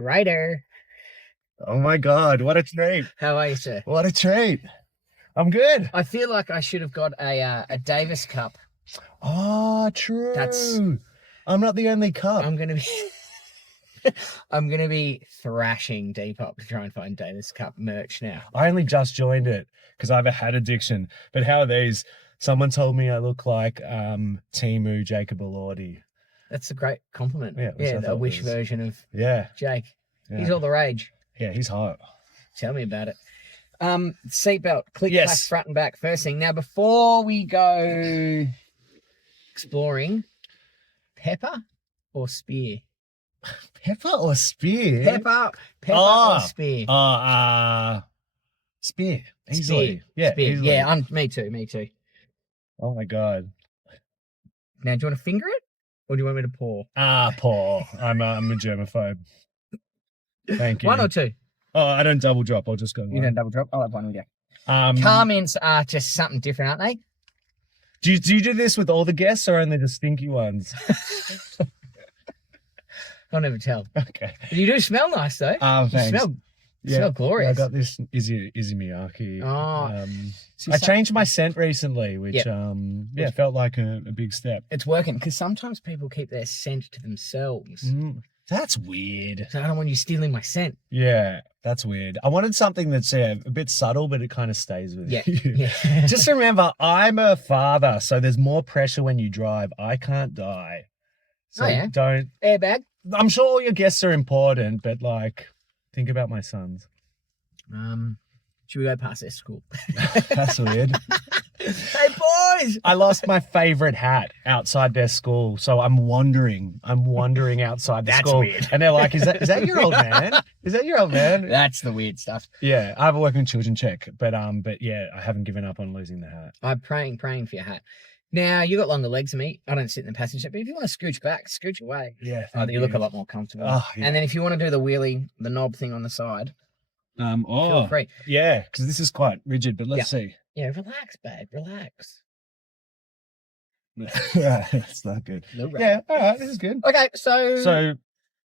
Ryder. Oh my God, what a treat. How are you, sir? What a treat. I'm good. I feel like I should have got a Davis Cup. Oh, true. I'm not the only cup. I'm gonna be thrashing Depop to try and find Davis Cup merch now. I only just joined it because I have a hat addiction. But how are these? Someone told me I look like Timu Jacob Elordi. That's a great compliment. Yeah, a Wish version of Jake. Yeah. He's all the rage. Yeah, he's hot. Tell me about it. Seatbelt, click, Yes. clack, front and back. First thing. Now, before we go exploring, pepper or spear? Pepper or spear? Pepper or spear? Spear. Easily. Spear. Yeah, Spear. easily. Yeah, me too. Oh my God. Now, do you want to finger it or do you want me to pour? Pour. I'm a germaphobe. Thank you. One or two? Oh, I don't double drop. I'll just go one. You don't double drop? I'll have one with you. Car mints are just something different, aren't they? Do you do this with all the guests or only the stinky ones? I'll never tell. Okay. You do smell nice, though. Thanks. You smell glorious. I got this Izzy Miyake. Oh. I changed my scent recently, which felt like a big step. It's working because sometimes people keep their scent to themselves. That's weird. So I don't want you stealing my scent. Yeah, that's weird. I wanted something that's a bit subtle, but it kind of stays with you. Yeah. Just remember, I'm a father, so there's more pressure when you drive. I can't die. So don't... Airbag? I'm sure all your guests are important, but like, think about my sons. Should we go past their school? That's weird. Hey, boys! I lost my favorite hat outside their school, so I'm wandering outside the school. That's weird. And they're like, is that your old man? Is that your old man? That's the weird stuff. Yeah, I have a working children check, but yeah, I haven't given up on losing the hat. I'm praying for your hat. Now, you got longer legs than me. I don't sit in the passenger seat, but if you want to scooch back, scooch away. Yeah. You look a lot more comfortable. Oh, yeah. And then if you want to do the wheelie, the knob thing on the side, feel free. Yeah, because this is quite rigid, but let's see. Yeah, relax, babe, relax. That's not good. Yeah, all right, this is good. Okay, so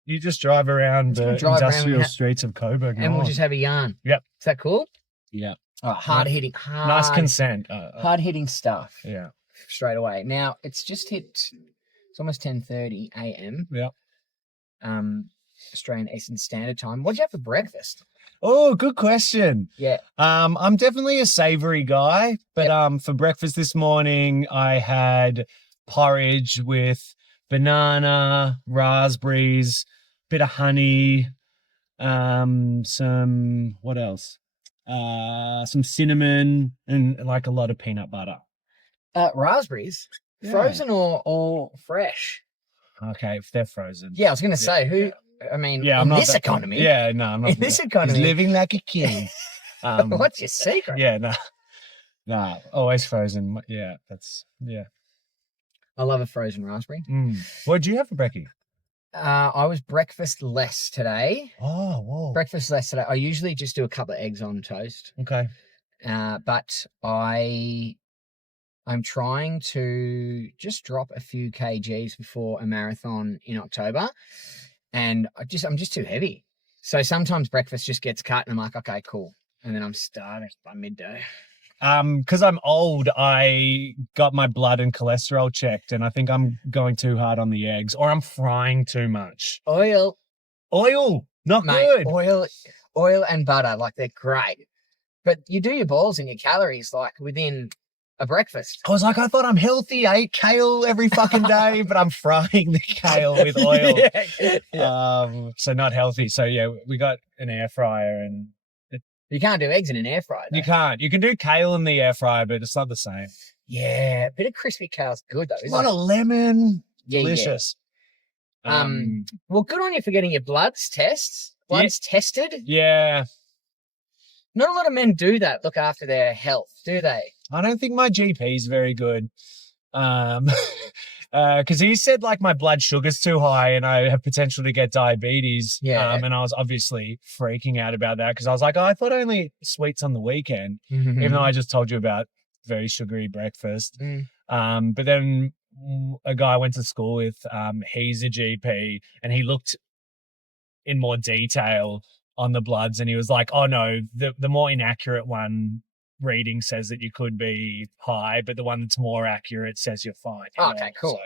you just drive around the industrial streets of Coburg. And we'll just have a yarn. Yep. Is that cool? Yeah. Oh, hard-hitting. Nice consent. Hard-hitting stuff. Yeah. Straight away. Now, it's almost 10:30 a.m. Yeah. Australian Eastern Standard Time. What'd you have for breakfast? Oh, good question. Yeah. I'm definitely a savory guy, but for breakfast this morning, I had porridge with banana, raspberries, bit of honey, some, what else? Some cinnamon and like a lot of peanut butter. Raspberries? Yeah. Frozen or fresh? Okay, if they're frozen. Yeah, I was going to say, I mean, I'm not economy. Yeah, no, I'm not. In this economy. He's living like a king. What's your secret? Yeah, no, always frozen. Yeah, I love a frozen raspberry. What did you have for brekkie? I was breakfast less today. Oh, whoa. Breakfast less today. I usually just do a couple of eggs on toast. Okay. But I'm trying to just drop a few kgs before a marathon in October. And I'm just too heavy. So sometimes breakfast just gets cut and I'm like, okay, cool. And then I'm starving by midday. Because I'm old, I got my blood and cholesterol checked, and I think I'm going too hard on the eggs, or I'm frying too much. Oil, not mate, good. Oil and butter, like they're great. But you do your balls and your calories like within a breakfast. I was like, I thought I'm healthy. I eat kale every fucking day, but I'm frying the kale with oil. Yeah. So not healthy. So yeah, we got an air fryer and. You can't do eggs in an air fryer, though. You can't. You can do kale in the air fryer, but it's not the same. Yeah, a bit of crispy kale's good though. A lot of lemon. Yeah, delicious. Yeah. Well, good on you for getting your bloods tested. Yeah. Not a lot of men do that. Look after their health, do they? I don't think my GP's very good. Because he said like my blood sugar's too high and I have potential to get diabetes. Yeah. And I was obviously freaking out about that because I was like, I thought only sweets on the weekend, even though I just told you about very sugary breakfast. But then a guy I went to school with, he's a GP and he looked in more detail on the bloods, and he was like, "Oh no, the more inaccurate one reading says that you could be high, but the one that's more accurate says you're fine." Oh, okay, cool. So,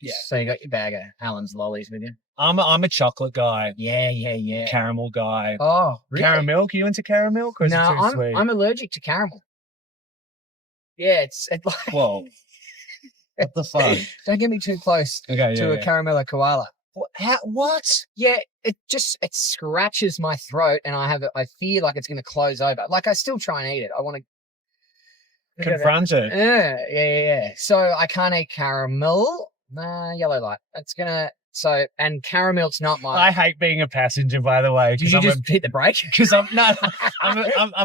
yeah. So you got your bag of Alan's lollies with you? I'm a chocolate guy, Yeah. caramel guy. Oh, really? Caramel? You into caramel? Or is it too sweet? I'm allergic to caramel. Yeah, it's like Whoa. What the fuck? don't get me too close to a caramello koala. What? Yeah, it scratches my throat, and I fear like it's going to close over. Like I still try and eat it. I want to Confront it. Yeah. So I can't eat caramel. Yellow light. And caramel's not my. I hate being a passenger, by the way. Did you just hit the brake? Because I'm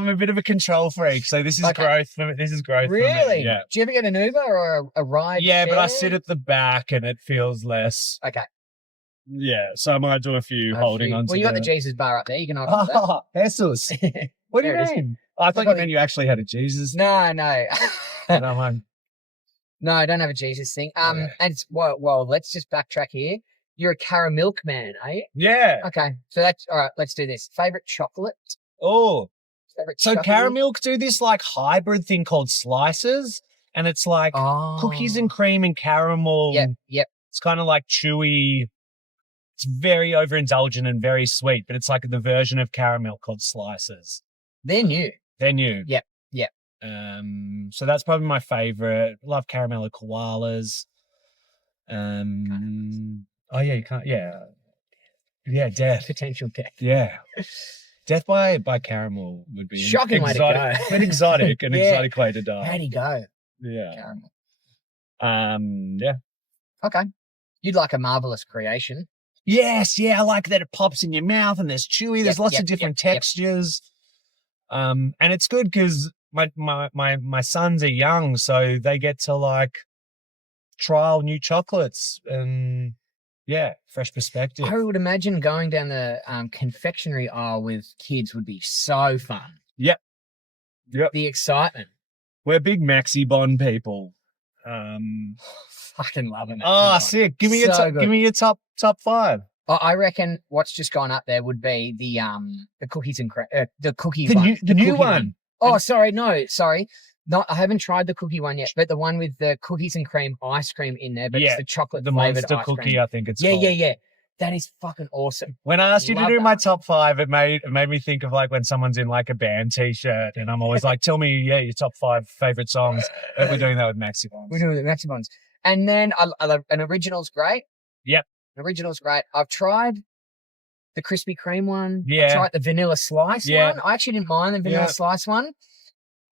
a bit of a control freak. So this is growth. This is growth. Really? For me. Yeah. Do you ever get an Uber or a ride? Yeah, share? but I sit at the back and it feels less. Okay. Yeah, so I might do a few holding on to. Well, you got the Jesus bar up there. You can hold on to Oh, Jesus. What do you mean? I thought you meant you actually had a Jesus. No. And I'm like, no, I don't have a Jesus thing. And it's, well, let's just backtrack here. You're a caramel man, are you? yeah. Okay, so that's all right. Let's do this. Favorite chocolate? Oh, Favorite so chocolate? caramel do this like hybrid thing called slices, and it's like cookies and cream and caramel. Yep. It's kind of like chewy. It's very overindulgent and very sweet, but it's like the version of caramel called slices. They're new. Yep. So that's probably my favorite. Love caramello koalas. Oh yeah, you can't. Yeah, death. Potential death. Yeah, death by caramel would be Shocking way to go. An exotic way to die. How'd he go? Yeah. Caramel. Yeah. Okay. You'd like a marvelous creation. Yes, yeah, I like that it pops in your mouth and there's chewy. There's lots of different textures. And it's good because my sons are young, so they get to like trial new chocolates and fresh perspective. I would imagine going down the confectionery aisle with kids would be so fun. Yep. The excitement. We're big Maxibons people. Fucking loving it. Oh, sick! Give me your top five. I reckon what's just gone up there would be the cookies and the cookie the one. New one. Oh, sorry. No, I haven't tried the cookie one yet, but the one with the cookies and cream ice cream in there, but it's the chocolate flavored monster ice cookie, cream. I think it's called. Yeah. That is fucking awesome. When I asked you to do my top five, it made me think of like when someone's in like a band t-shirt and I'm always like, tell me, your top 5 favorite songs. But we're doing that with Maxibons. We're doing it with Maxibons. And then an original's great. Yep. An original's great. I've tried the Krispy Kreme one. Yeah. I tried the vanilla slice one. I actually didn't mind the vanilla slice one.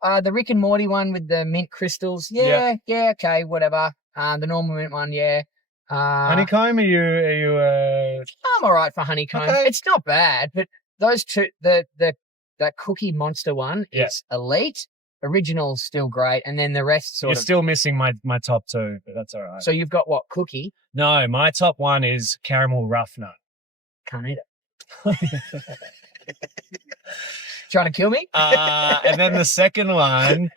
The Rick and Morty one with the mint crystals. Yeah, okay, whatever. The normal mint one, Honeycomb, are you I'm all right for honeycomb. Okay. It's not bad, but those two, that Cookie Monster one is elite. Original's still great, and then the rest You're still missing my top 2, but that's all right. So you've got what, cookie? No, my top 1 is caramel rough nut. Can't eat it. Trying to kill me? And then the second one,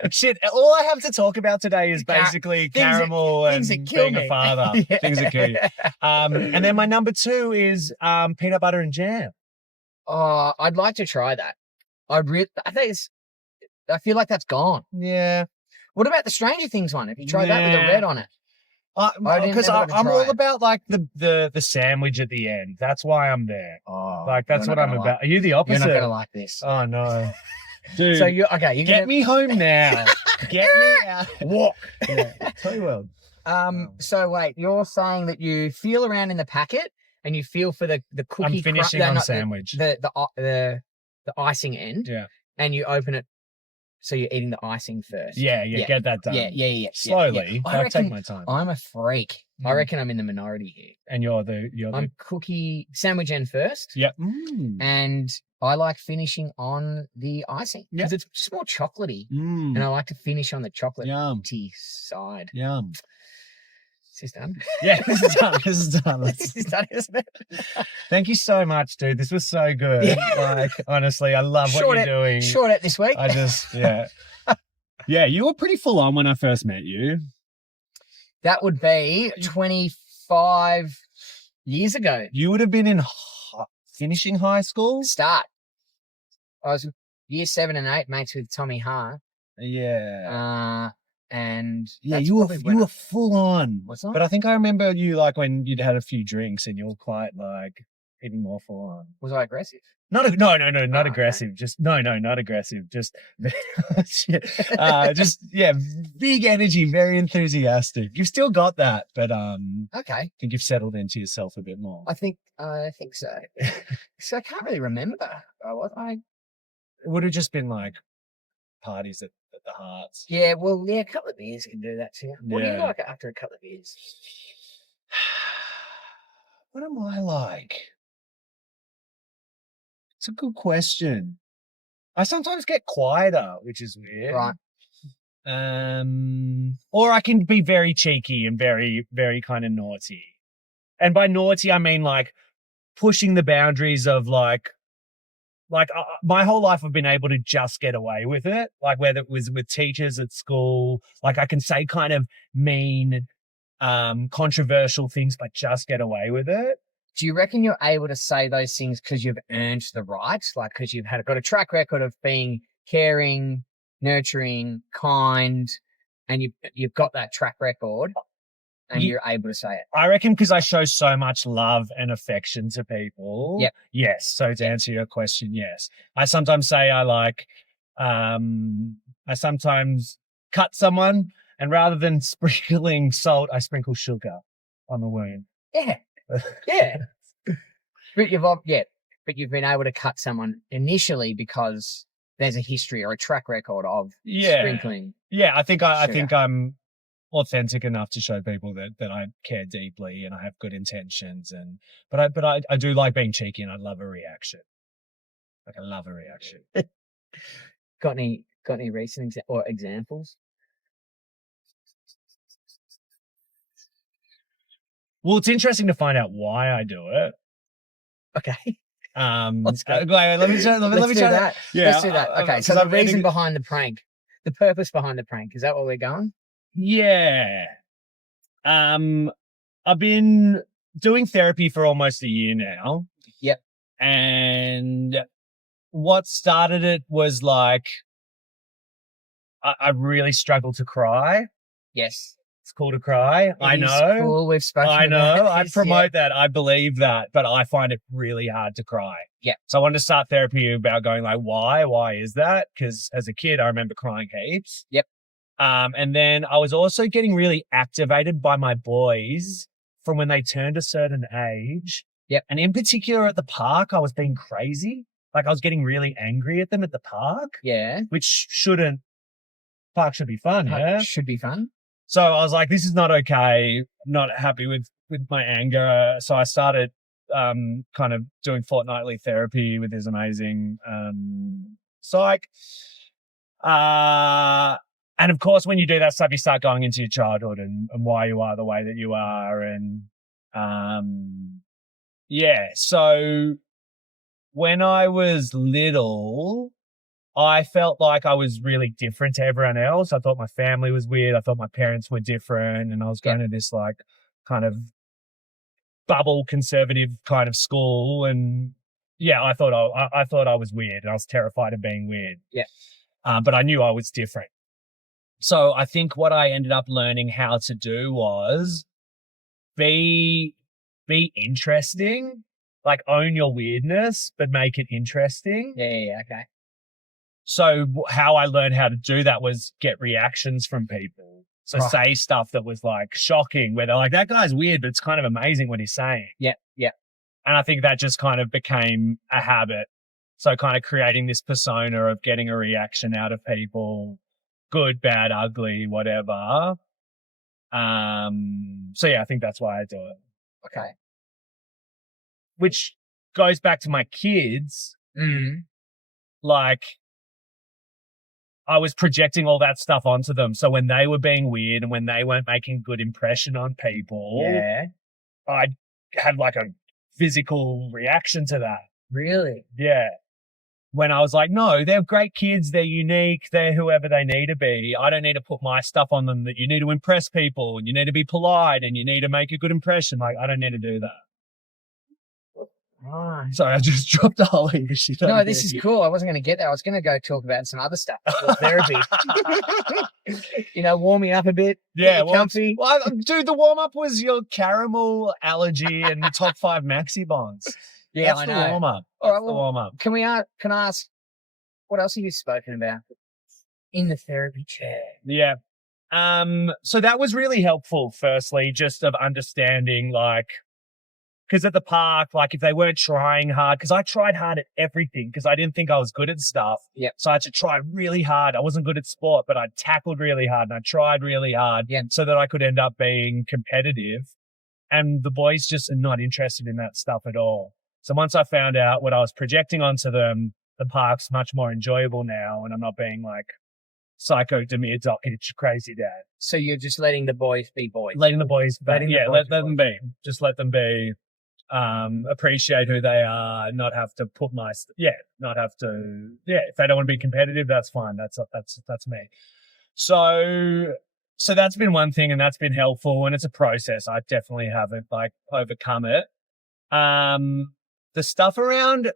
all I have to talk about today is basically caramel and being a father. Things that kill you. And then my number 2 is peanut butter and jam. Oh, I'd like to try that. I feel like that's gone. Yeah. What about the Stranger Things one? Have you tried that with the red on it? Because I'm all about like the sandwich at the end. That's why I'm there. Oh, like that's what I'm about. Are you the opposite? You're not gonna like this. Oh no, dude. So you okay? You get me home now. Get me out. Walk. Yeah. Tell you what. So wait, you're saying that you feel around in the packet and you feel for the cookie. I'm finishing on sandwich. The icing end. Yeah. And you open it. So you're eating the icing first. Yeah, get that done. Yeah. Slowly. I reckon, take my time. I'm a freak. I reckon I'm in the minority here. And I'm cookie sandwich end first. Yep. And I like finishing on the icing because it's just more chocolatey. And I like to finish on the chocolate side. Yum. Is this done? Yeah, this is done. This is done. This is done, isn't it? Thank you so much, dude. This was so good. Like, honestly, I love what you're doing. Short it this week. Yeah, you were pretty full on when I first met you. That would be 25 years ago. You would have been in finishing high school. Start. I was year 7 and 8 mates with Tommy Ha. Yeah. And Yeah, that's you probably were full on. What's that? But I think I remember you like when you'd had a few drinks and you were quite like even more full on. Was I aggressive? No, not okay. aggressive. Just not aggressive. Just, big energy, very enthusiastic. You've still got that, but Okay. I think you've settled into yourself a bit more. I think so. So I can't really remember. It would have just been like parties at the Hearts. Yeah, well, a couple of beers can do that too. What do you like after a couple of beers? What am I like? It's a good question. I sometimes get quieter, which is weird. Right. Or I can be very cheeky and very, very kind of naughty. And by naughty, I mean like pushing the boundaries of like my whole life I've been able to just get away with it. Like whether it was with teachers at school, like I can say kind of mean, controversial things, but just get away with it. Do you reckon you're able to say those things because you've earned the right? Like because you've got a track record of being caring, nurturing, kind, and you've got that track record and you're able to say it? I reckon because I show so much love and affection to people. Yep. Yes. So to answer your question, yes. I sometimes say I sometimes cut someone and rather than sprinkling salt, I sprinkle sugar on the wound. Yeah. Yeah. But you've been able to cut someone initially because there's a history or a track record of sprinkling. Yeah, I think I'm authentic enough to show people that I care deeply and I have good intentions but I do like being cheeky and I love a reaction. Like I love a reaction. Got any recent examples? Well, it's interesting to find out why I do it. Okay. Let's go. Let me try that. Yeah. Let's do that. Okay. So the reason behind the prank, the purpose behind the prank, is that what we're going? Yeah. I've been doing therapy for almost a year now. Yep. And what started it was like, I really struggle to cry. Yes. It's cool to cry. I know. Cool. We've spoken. I know. About I this, promote that. I believe that, but I find it really hard to cry. Yeah. So I wanted to start therapy about going like, why? Why is that? Because as a kid, I remember crying heaps. Yep. And then I was also getting really activated by my boys from when they turned a certain age. Yep. And in particular at the park, I was being crazy. Like I was getting really angry at them at the park. Yeah. Which park should be fun, yeah? Should be fun. So I was like, this is not okay. I'm not happy with my anger. So I started kind of doing fortnightly therapy with this amazing psych. And of course, when you do that stuff, you start going into your childhood and why you are the way that you are. And so when I was little, I felt like I was really different to everyone else. I thought my family was weird. I thought my parents were different. And I was going to this like kind of bubble conservative kind of school. And yeah, I thought I was weird and I was terrified of being weird. Yeah. But I knew I was different. So I think what I ended up learning how to do was be interesting, like own your weirdness, but make it interesting. Yeah. Okay. So how I learned how to do that was get reactions from people. So say stuff that was like shocking, where they're like, that guy's weird, but it's kind of amazing what he's saying. Yeah. And I think that just kind of became a habit. So kind of creating this persona of getting a reaction out of people, good, bad, ugly, whatever. So yeah, I think that's why I do it. Okay. Which goes back to my kids. Like, I was projecting all that stuff onto them. So when they were being weird and when they weren't making a good impression on people, I had like a physical reaction to that. Really? Yeah. When I was like, no, they're great kids. They're unique. They're whoever they need to be. I don't need to put my stuff on them that you need to impress people and you need to be polite and you need to make a good impression. Like, I don't need to do that. Right. Sorry, I just dropped the whole English shit. No, this is cool. I wasn't going to get there. I was going to go talk about some other stuff. Therapy. Warming up a bit. Yeah, comfy. Dude, the warm up was your caramel allergy and the top 5 Maxibons. Yeah, That's I the know. warm up. All right, That's the warm up. Can I ask, what else have you spoken about in the therapy chair? Yeah. So that was really helpful, firstly, just of understanding, because at the park, if they weren't trying hard, because I tried hard at everything because I didn't think I was good at stuff. Yep. So I had to try really hard. I wasn't good at sport, but I tackled really hard and I tried really hard so that I could end up being competitive. And the boys just are not interested in that stuff at all. So once I found out what I was projecting onto them, the park's much more enjoyable now, and I'm not being psycho Demir Dokic crazy dad. So you're just letting the boys be boys. Letting the boys be. Let them be. Just let them be. Appreciate who they are, not have to put if they don't want to be competitive, that's fine. That's me. So that's been one thing, and that's been helpful, and it's a process. I definitely haven't overcome it. The stuff around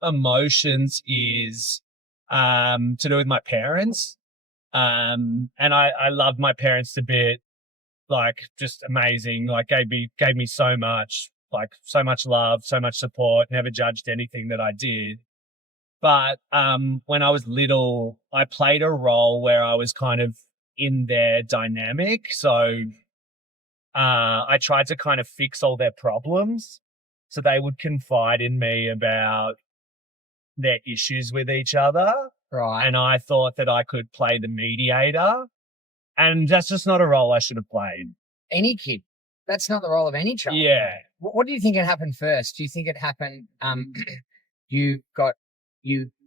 emotions is to do with my parents. And I loved my parents to bit, just amazing, gave me so much, so much love, so much support, never judged anything that I did. But when I was little, I played a role where I was kind of in their dynamic. So I tried to kind of fix all their problems. So they would confide in me about their issues with each other. Right. And I thought that I could play the mediator. And that's just not a role I should have played. Any kid. That's not the role of any child. Yeah. What do you think it happened first? Do you think it happened, you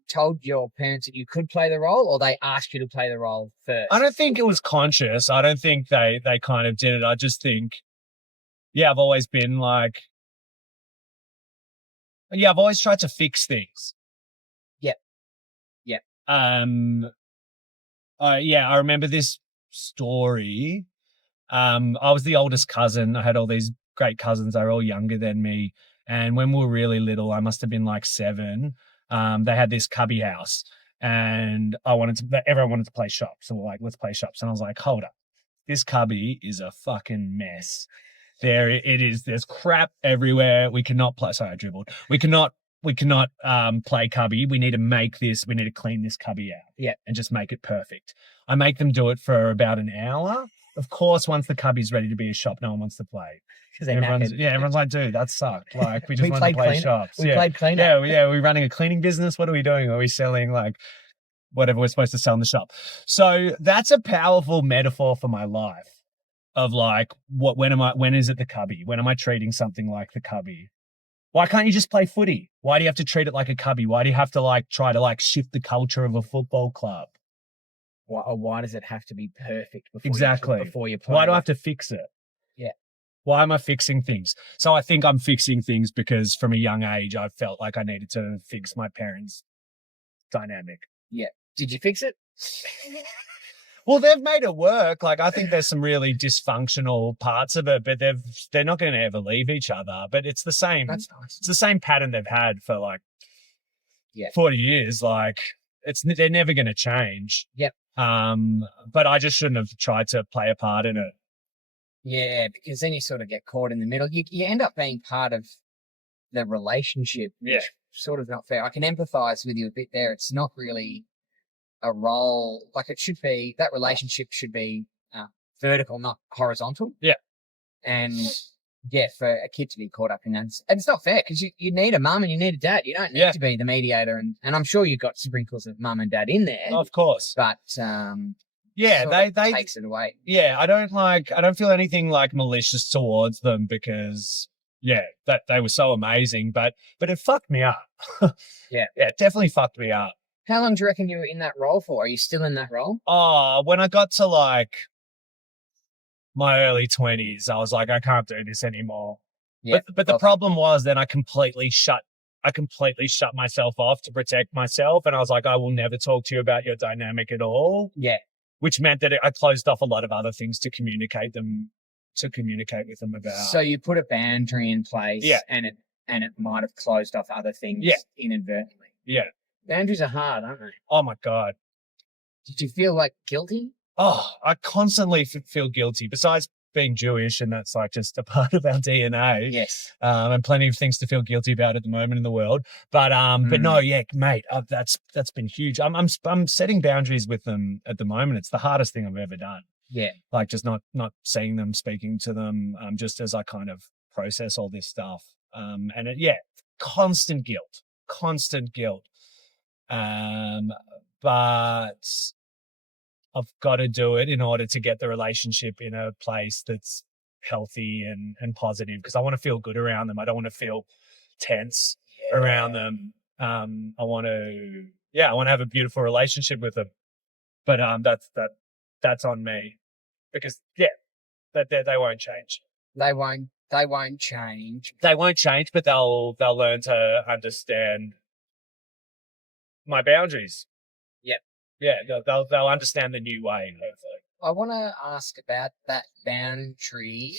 told your parents that you could play the role, or they asked you to play the role first? I don't think it was conscious. I don't think they kind of did it. I just think, I've always been I've always tried to fix things. Yep. I remember this story. I was the oldest cousin. I had all these great cousins. They were all younger than me. And when we were really little, I must have been 7. They had this cubby house, and everyone wanted to play shop. So we're like, let's play shops. And I was like, hold up. This cubby is a fucking mess. There it is. There's crap everywhere. We cannot play. Sorry, I dribbled. We cannot play cubby. We need to clean this cubby out. Yeah. And just make it perfect. I make them do it for about an hour. Of course, once the cubby's ready to be a shop, no one wants to play. Everyone's like, dude, that sucked. We just want to play shops. We played cleaner. Yeah, we're running a cleaning business. What are we doing? Are we selling whatever we're supposed to sell in the shop? So that's a powerful metaphor for my life of when is it the cubby? When am I treating something like the cubby? Why can't you just play footy? Why do you have to treat it like a cubby? Why do you have to try to shift the culture of a football club? Why does it have to be perfect before you play? Why do I have to fix it? Yeah. Why am I fixing things? So I think I'm fixing things because from a young age, I felt like I needed to fix my parents' dynamic. Yeah. Did you fix it? Well, they've made it work. I think there's some really dysfunctional parts of it, but they're not going to ever leave each other. But it's the same. That's nice. It's the same pattern they've had for 40 years. They're never going to change. Yep. But I just shouldn't have tried to play a part in it. Yeah, because then you sort of get caught in the middle. You end up being part of the relationship, which sort of not fair. I can empathize with you a bit there. It's not really a role. It should be, that relationship should be vertical, not horizontal. Yeah. And for a kid to be caught up in that. And it's not fair because you need a mum and you need a dad. You don't need to be the mediator. And I'm sure you've got sprinkles of mum and dad in there. Of course. But they takes it away. Yeah, I don't feel anything malicious towards them because that they were so amazing, but it fucked me up. Yeah, it definitely fucked me up. How long do you reckon you were in that role for? Are you still in that role? Oh, when I got to my early 20s, I was like, I can't do this anymore. Yeah, but the problem was then I completely shut myself off to protect myself, and I was like, I will never talk to you about your dynamic at all. Yeah. Which meant that I closed off a lot of other things to communicate with them about. So you put a boundary in place, and it might have closed off other things inadvertently. Yeah. Boundaries are hard, aren't they? Oh my God. Did you feel like guilty? Oh, I constantly feel guilty. Besides being Jewish, and that's like just a part of our DNA. Yes. And plenty of things to feel guilty about at the moment in the world. But no, yeah, mate, that's been huge. I'm setting boundaries with them at the moment. It's the hardest thing I've ever done. Yeah. Like just not seeing them, speaking to them, just as I kind of process all this stuff. And constant guilt. But I've got to do it in order to get the relationship in a place that's healthy and positive, because I want to feel good around them. I don't want to feel tense around them. I want to have a beautiful relationship with them. But that's on me, because they won't change. They won't change. They won't change, but they'll learn to understand my boundaries. Yep. Yeah, they'll understand the new way. I want to ask about that boundary,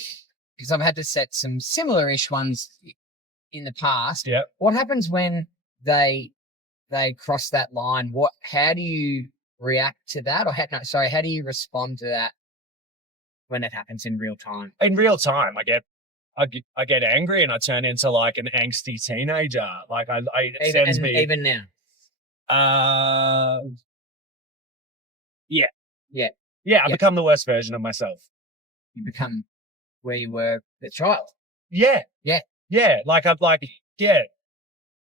because I've had to set some similar-ish ones in the past. Yeah. What happens when they cross that line? How do you react to that? How do you respond to that when it happens in real time? In real time, I get angry and I turn into like an angsty teenager. Like it sends me even now. I become the worst version of myself. You become where you were at trial. Yeah. Like I'm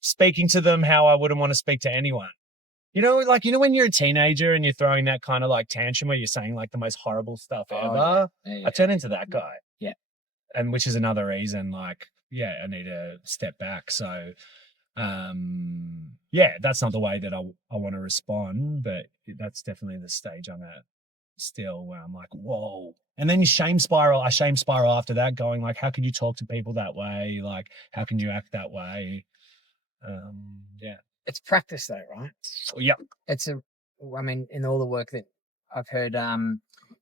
speaking to them how I wouldn't want to speak to anyone. When you're a teenager and you're throwing that kind of like tantrum where you're saying like the most horrible stuff ever. Yeah. I turn into that guy. Yeah. And which is another reason, I need to step back. So, that's not the way that I want to respond, but that's definitely the stage I'm at still, where I'm like, whoa. And then I shame spiral after that, going like, how could you talk to people that way? Like, how can you act that way? It's practice though, right? Yeah. In all the work that I've heard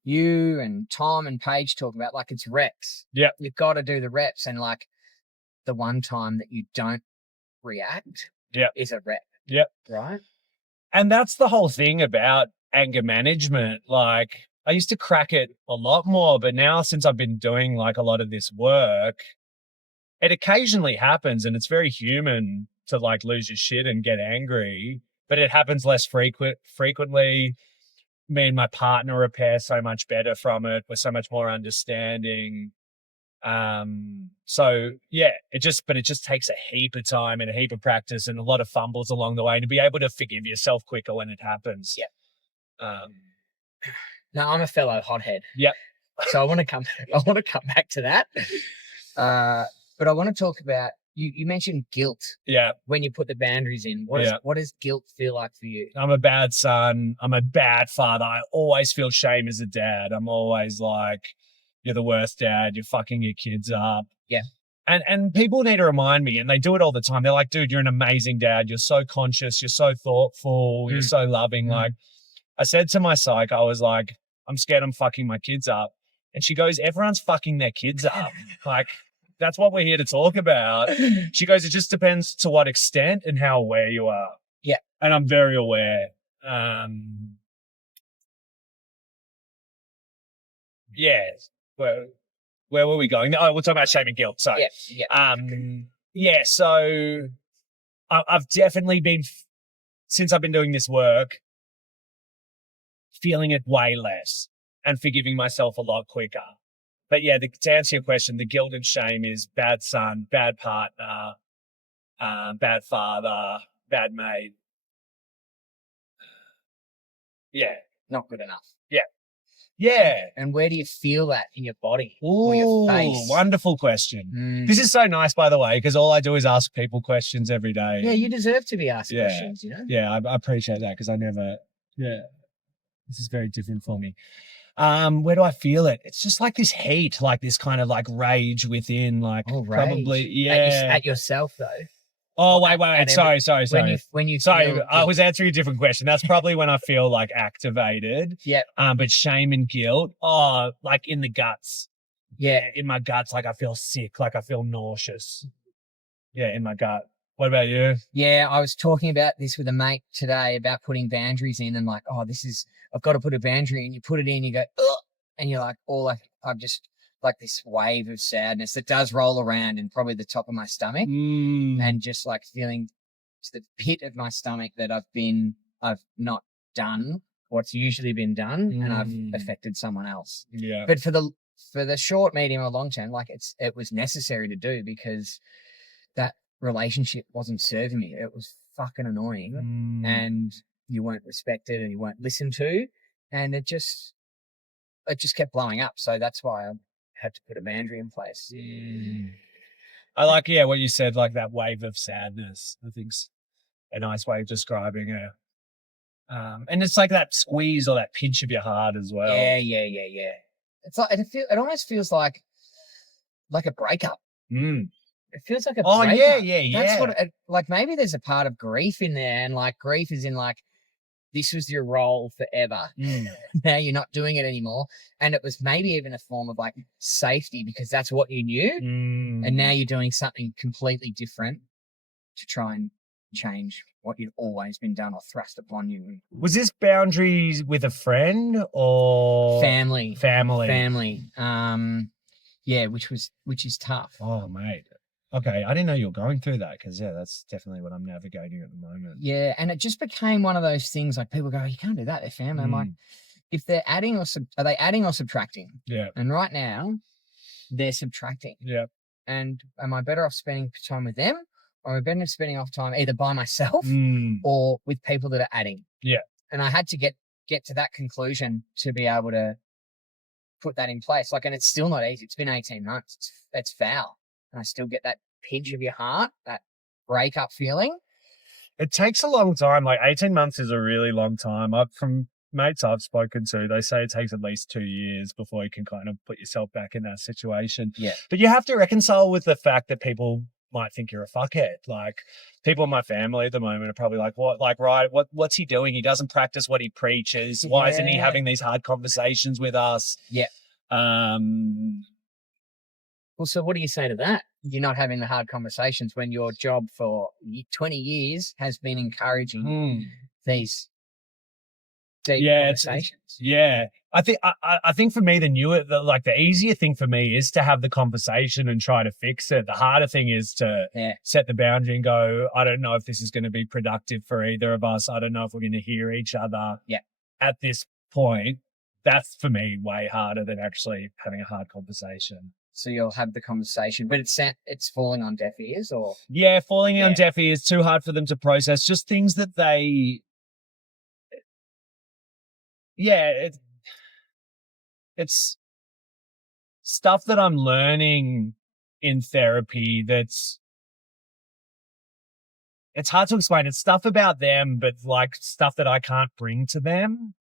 you and Tom and Paige talk about, like, it's reps. Yeah. You've got to do the reps, and like the one time that you don't react is a rep. Yeah. Right? And that's the whole thing about anger management. Like, I used to crack it a lot more, but now since I've been doing like a lot of this work, it occasionally happens, and it's very human to like lose your shit and get angry, but it happens less frequently. Me and my partner repair so much better from it. We're so much more understanding. It just takes a heap of time and a heap of practice and a lot of fumbles along the way to be able to forgive yourself quicker when it happens. Yeah. Now, I'm a fellow hothead. Yep. So I want to come back to that. But I want to talk about, you mentioned guilt. Yeah. When you put the boundaries in. What does guilt feel like for you? I'm a bad son. I'm a bad father. I always feel shame as a dad. I'm always like, you're the worst dad. You're fucking your kids up. Yeah. And people need to remind me, and they do it all the time. They're like, dude, you're an amazing dad. You're so conscious. You're so thoughtful. You're so loving. Like, I said to my psych, I was like, I'm scared I'm fucking my kids up. And she goes, everyone's fucking their kids up. Like, that's what we're here to talk about. She goes, it just depends to what extent and how aware you are. Yeah. And I'm very aware. Where were we going? Oh, we're talking about shame and guilt. So, so I've definitely been, since I've been doing this work, feeling it way less and forgiving myself a lot quicker. But yeah, to answer your question, the guilt and shame is bad son, bad partner, bad father, bad mate. Yeah. Not good enough. Yeah. Yeah. And where do you feel that in your body or your face? Wonderful question. This is so nice, by the way, because all I do is ask people questions every day. Yeah, you deserve to be asked questions, you know? Yeah, I appreciate that, because this is very different for me. Where do I feel it? It's just like this heat, like this kind of like rage within, like probably, At yourself though. Oh, wait. Sorry. When you sorry, I was answering a different question. That's probably when I feel like activated. Yeah. But shame and guilt, like in the guts. Yeah, in my guts, like I feel sick, like I feel nauseous. in my gut. What about you? Yeah, I was talking about this with a mate today about putting boundaries in and like, oh, I've got to put a boundary in. You put it in, you go, ugh, and you're like, I'm just like this wave of sadness that does roll around in probably the top of my stomach and just like feeling to the pit of my stomach that I've not done what's usually been done and I've affected someone else. Yeah. But for the short, medium or long term, like it was necessary to do because that relationship wasn't serving me. It was fucking annoying and you weren't respected and you weren't listened to and it just kept blowing up. So that's why I had to put a boundary in place. I like, what you said, like that wave of sadness. I think's a nice way of describing it. And it's like that squeeze or that pinch of your heart as well. Yeah. It's like it almost feels like a breakup. It feels like a breakup. Yeah. That's what like maybe there's a part of grief in there and like grief is in like this was your role forever. Now you're not doing it anymore. And it was maybe even a form of like safety because that's what you knew. And now you're doing something completely different to try and change what you've always been done or thrust upon you. Was this boundaries with a friend or family? Yeah, which is tough. Oh, mate. Okay, I didn't know you were going through that because, that's definitely what I'm navigating at the moment. Yeah, and it just became one of those things like people go, you can't do that, they're family. I'm like, if they're adding are they adding or subtracting? Yeah. And right now, they're subtracting. Yeah. And am I better off spending time with them or am I better off spending off time either by myself or with people that are adding? Yeah. And I had to get to that conclusion to be able to put that in place. Like, and it's still not easy. It's been 18 months. It's foul. And I still get that pinch of your heart, that breakup feeling. It takes a long time. Like 18 months is a really long time. From mates I've spoken to, they say it takes at least 2 years before you can kind of put yourself back in that situation. Yeah. But you have to reconcile with the fact that people might think you're a fuckhead. Like people in my family at the moment are probably like, what, like, right, what's he doing? He doesn't practice what he preaches. Why isn't he having these hard conversations with us? Yeah. Well, so what do you say to that? You're not having the hard conversations when your job for 20 years has been encouraging these deep conversations. I think for me, the easier thing for me is to have the conversation and try to fix it. The harder thing is to set the boundary and go, I don't know if this is going to be productive for either of us. I don't know if we're going to hear each other at this point. That's for me way harder than actually having a hard conversation. So you'll have the conversation, but it's falling on deaf ears or? Yeah, falling on deaf ears, too hard for them to process. Just things that it's stuff that I'm learning in therapy it's hard to explain. It's stuff about them, but like stuff that I can't bring to them.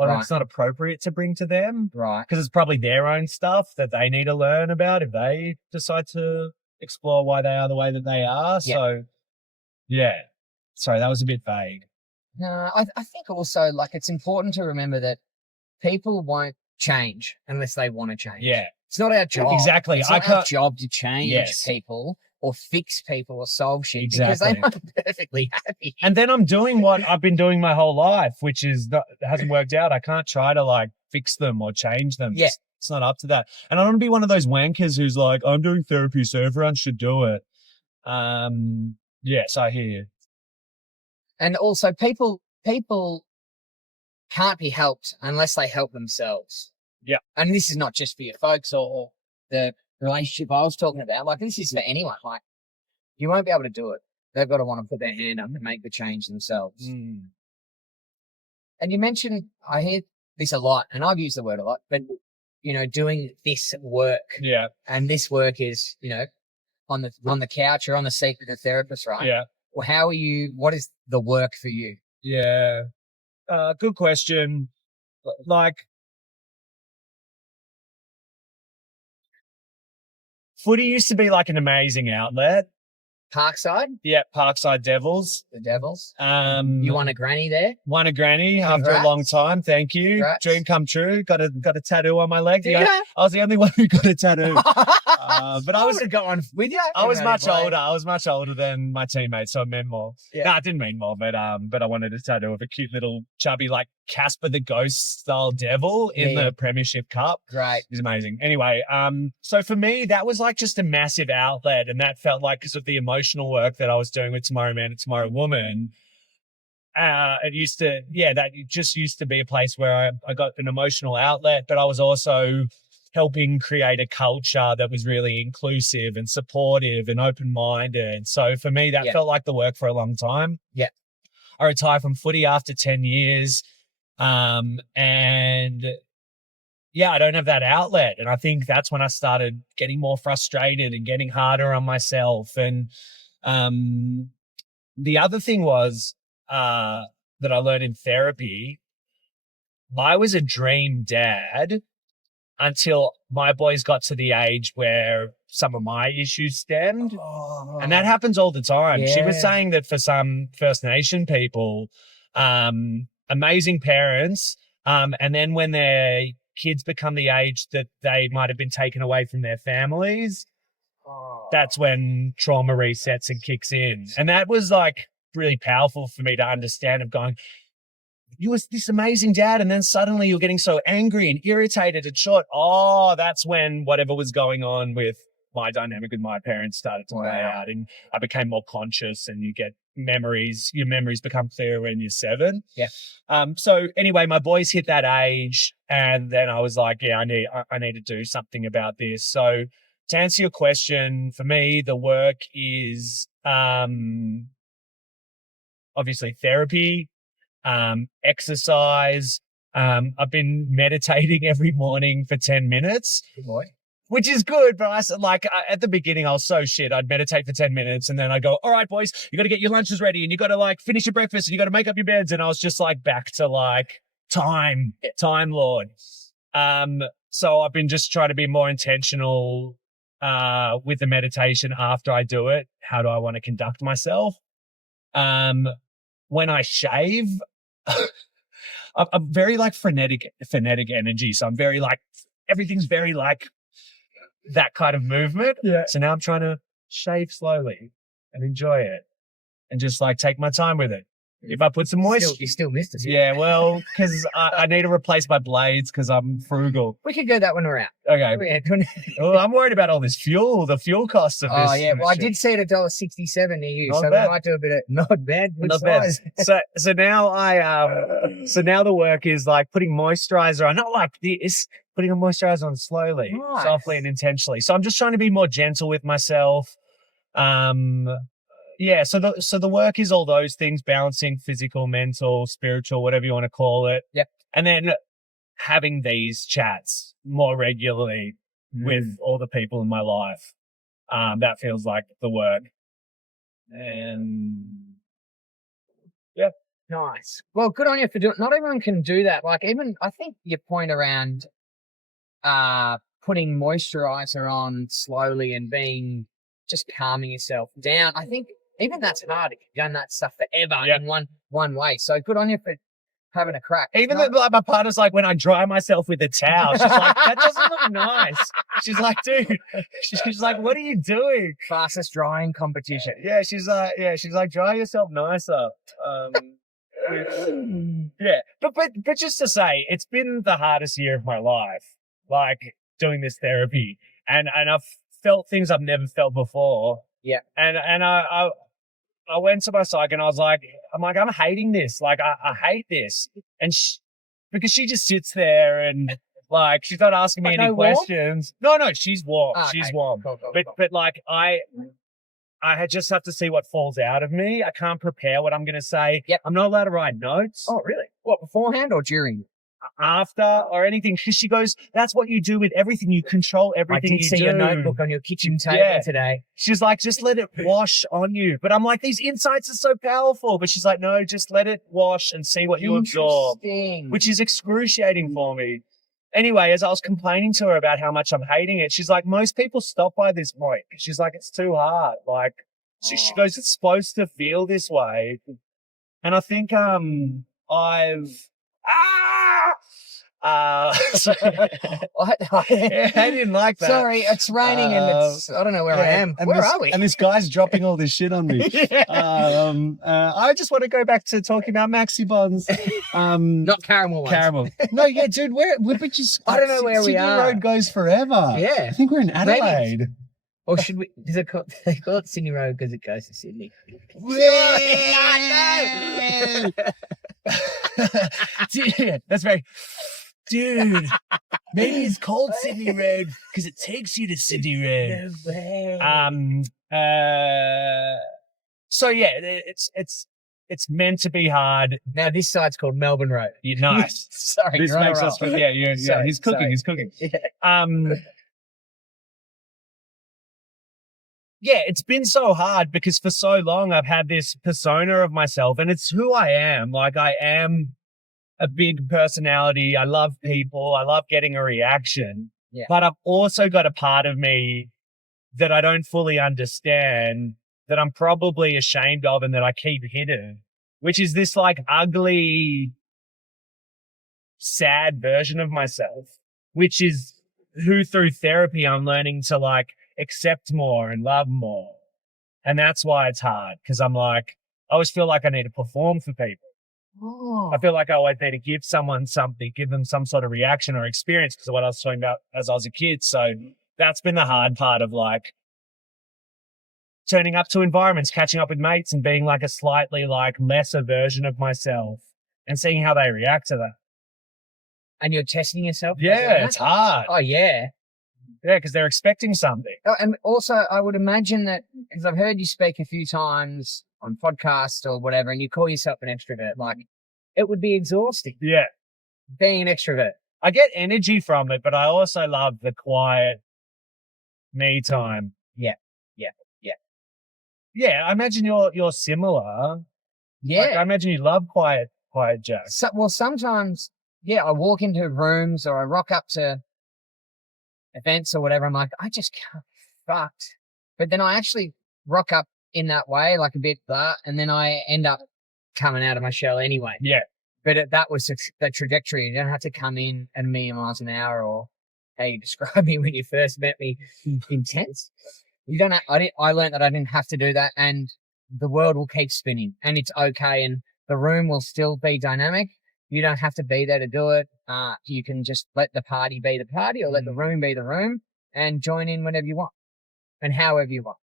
Or it's not appropriate to bring to them. Right. Because it's probably their own stuff that they need to learn about if they decide to explore why they are the way that they are. So, Sorry, that was a bit vague. No, I think also, like, it's important to remember that people won't change unless they want to change. Yeah. It's not our job. Exactly. It's not our job to change people or fix people or solve shit because they might be perfectly happy. And then I'm doing what I've been doing my whole life, which is hasn't worked out. I can't try to like fix them or change them. Yeah. It's not up to that. And I don't want to be one of those wankers who's like, I'm doing therapy, so everyone should do it. Yes, I hear you. And also people can't be helped unless they help themselves. Yeah. And this is not just for your folks or the relationship I was talking about. Like, this is for anyone. Like, you won't be able to do it. They've got to want to put their hand up and make the change themselves. And you mentioned, I hear this a lot, and I've used the word a lot, but, you know, doing this work. Yeah. And this work is, you know, on the couch or on the seat with a therapist, right? Yeah. Well, what is the work for you? Yeah. Good question. Like, footy used to be like an amazing outlet. Parkside, Yeah, Parkside Devils. the Devils. Um, You won a granny there. Won a granny after a long time. Thank you. Congrats. Dream come true. Got a tattoo on my leg. Did ya? I was the only one who got a tattoo. But I was would've got one with you. I was much Bloody older. I was much older than my teammates, so it meant more. Yeah. No, it didn't mean more, but I wanted a tattoo of a cute little chubby, like Casper the Ghost style devil in Yeah. the Premiership Cup. Great. It's amazing. Anyway, so for me, that was like just a massive outlet, and that felt like because of the emotional work that I was doing with Tomorrow Man and Tomorrow Woman. It used to, that just used to be a place where I got an emotional outlet, but I was also helping create a culture that was really inclusive and supportive and open-minded. So for me, that felt like the work for a long time. Yeah. I retired from footy after 10 years. And I don't have that outlet. And I think that's when I started getting more frustrated and getting harder on myself. And the other thing was that I learned in therapy, I was a dream dad until my boys got to the age where some of my issues stemmed. Oh. And that happens all the time. She was Yeah. saying that for some First Nation people, amazing parents, and then when their kids become the age that they might have been taken away from their families, that's when trauma resets and kicks in. And that was like really powerful for me to understand, of going, you was this amazing dad, and then suddenly you're getting so angry and irritated and short. Oh, that's when whatever was going on with my dynamic with my parents started to play out, and I became more conscious, and you get memories. Your memories become clearer when you're 7. Yeah. So anyway, my boys hit that age, and then I was like, I need to do something about this. So to answer your question, for me, the work is obviously therapy, exercise. I've been meditating every morning for 10 minutes, Good boy. which is good. But at the beginning, I was so shit. I'd meditate for 10 minutes and then I'd go, all right, boys, you got to get your lunches ready and you got to like finish your breakfast and you got to make up your beds. And I was just like back to like time Lord. So I've been just trying to be more intentional with the meditation after I do it. How do I want to conduct myself? When I shave, I'm very like frenetic energy. So I'm very like, everything's very like that kind of movement. Yeah. So now I'm trying to shave slowly and enjoy it and just like take my time with it. If I put some moisture. You still missed us. Yeah, well, because I need to replace my blades because I'm frugal. We could go that when we're out. Okay. Well, I'm worried about all this fuel, the fuel costs of this. Oh yeah, well I machine. did see it $1.67 near you, Not so bad. we might do a bit of not bad, good Not bad. size. So now so now the work is like putting moisturizer on, not like this, putting a moisturizer on slowly, Nice. softly and intentionally. So I'm just trying to be more gentle with myself. So the work is all those things, balancing physical, mental, spiritual, whatever you want to call it. Yep. And then having these chats more regularly with all the people in my life. That feels like the work. And yeah. Nice. Well, good on you for doing. Not everyone can do that. Like even I think your point around putting moisturizer on slowly and being just calming yourself down. I think even that's hard if you've done that stuff forever in one way. So good on you for having a crack. Even like my partner's like, when I dry myself with a towel, she's like, that doesn't look nice. She's like, dude, she's like, what are you doing? Fastest drying competition. Yeah, she's like, dry yourself nicer. But just to say, it's been the hardest year of my life, like doing this therapy, and I've felt things I've never felt before. Yeah. And I went to my psych and I'm hating this. Like, I hate this. And because she just sits there and like, she's not asking me any questions. No, she's warm. She's warm. Cool. But like, I just have to see what falls out of me. I can't prepare what I'm going to say. Yep. I'm not allowed to write notes. Oh, really? What, beforehand or during? After or anything. Because she goes, that's what you do with everything. You control everything you do. I did see your notebook on your kitchen table today. She's like, just let it wash on you. But I'm like, these insights are so powerful. But she's like, no, just let it wash and see what you absorb. Which is excruciating for me. Anyway, as I was complaining to her about how much I'm hating it, she's like, most people stop by this point. She's like, it's too hard. Like, So she goes, it's supposed to feel this way. And I think sorry. I didn't like that. Sorry, it's raining and I don't know where I am. Where are we? And this guy's dropping all this shit on me. I just want to go back to talking about Maxibons. Not caramel ones. Caramel. No, yeah, dude, we're just. I don't know where we are. Sydney Road goes forever. Yeah. I think we're in Adelaide. Or should we? They call it Sydney Road because it goes to Sydney. Dude, that's very. Dude, maybe it's called Sydney Road because it takes you to Sydney Road. No way. So yeah, it's meant to be hard. Now this side's called Melbourne Road. You're nice. Sorry, This makes us. Yeah. Sorry, He's cooking. sorry. He's cooking. Yeah. Yeah, it's been so hard because for so long I've had this persona of myself and it's who I am. Like I am a big personality. I love people. I love getting a reaction. Yeah. But I've also got a part of me that I don't fully understand, that I'm probably ashamed of and that I keep hidden, which is this like ugly, sad version of myself, which is who through therapy I'm learning to like accept more and love more. And that's why it's hard because I'm like, I always feel like I need to perform for people. Oh. I feel like I always need to give someone something, give them some sort of reaction or experience because of what I was talking about as I was a kid. So that's been the hard part of like turning up to environments, catching up with mates and being like a slightly like lesser version of myself and seeing how they react to that. And you're testing yourself? Yeah, it's hard. Oh, yeah. Yeah, because they're expecting something. Oh, and also, I would imagine that, because I've heard you speak a few times on podcasts or whatever, and you call yourself an extrovert, like, it would be exhausting Yeah. being an extrovert. I get energy from it, but I also love the quiet me time. Yeah. Yeah, I imagine you're similar. Yeah. Like, I imagine you love quiet Jack. Well, sometimes, yeah, I walk into rooms or I rock up to events or whatever. I'm like, I just can't be fucked. But then I actually rock up in that way, like a bit blah, and then I end up coming out of my shell anyway. Yeah. But that was the trajectory. You don't have to come in at 1,000,000 miles an hour or how you described me when you first met me, intense. You don't. I learned that I didn't have to do that, and the world will keep spinning, and it's okay, and the room will still be dynamic. You don't have to be there to do it. You can just let the party be the party, or let the room be the room, and join in whenever you want, and however you want.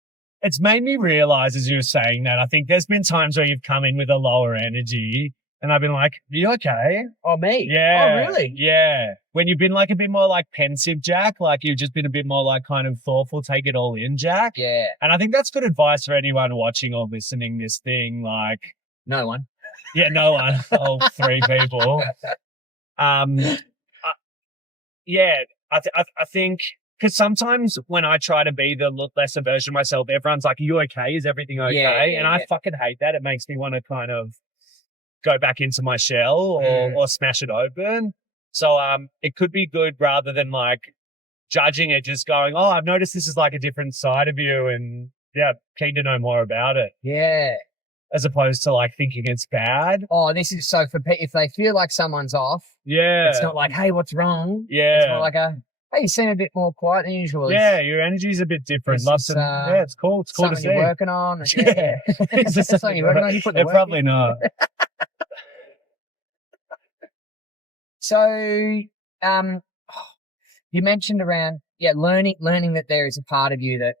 It's made me realize as you were saying that, I think there's been times where you've come in with a lower energy and I've been like, are you okay? Oh, me? Yeah. Oh, really? Yeah. When you've been like a bit more like pensive, Jack, like you've just been a bit more like kind of thoughtful, take it all in, Jack. Yeah. And I think that's good advice for anyone watching or listening this thing. Like, No one. yeah, no one. Oh, 3 people. Yeah, I think because sometimes when I try to be the lesser version of myself, everyone's like, are you okay? Is everything okay? Yeah, I fucking hate that. It makes me want to kind of go back into my shell or smash it open. So it could be good rather than like judging it, just going, oh, I've noticed this is like a different side of you and yeah, keen to know more about it. Yeah. As opposed to like thinking it's bad. Oh, this is so for if they feel like someone's off, Yeah. it's not like, hey, what's wrong? Yeah. It's more like hey, you seem a bit more quiet than usual. Yeah, your energy's a bit different. This Love is, to, yeah, it's cool. It's cool to something see. you're working on. Yeah. Is this something you're working on? You put the work Probably in. not. So, you mentioned around, learning that there is a part of you that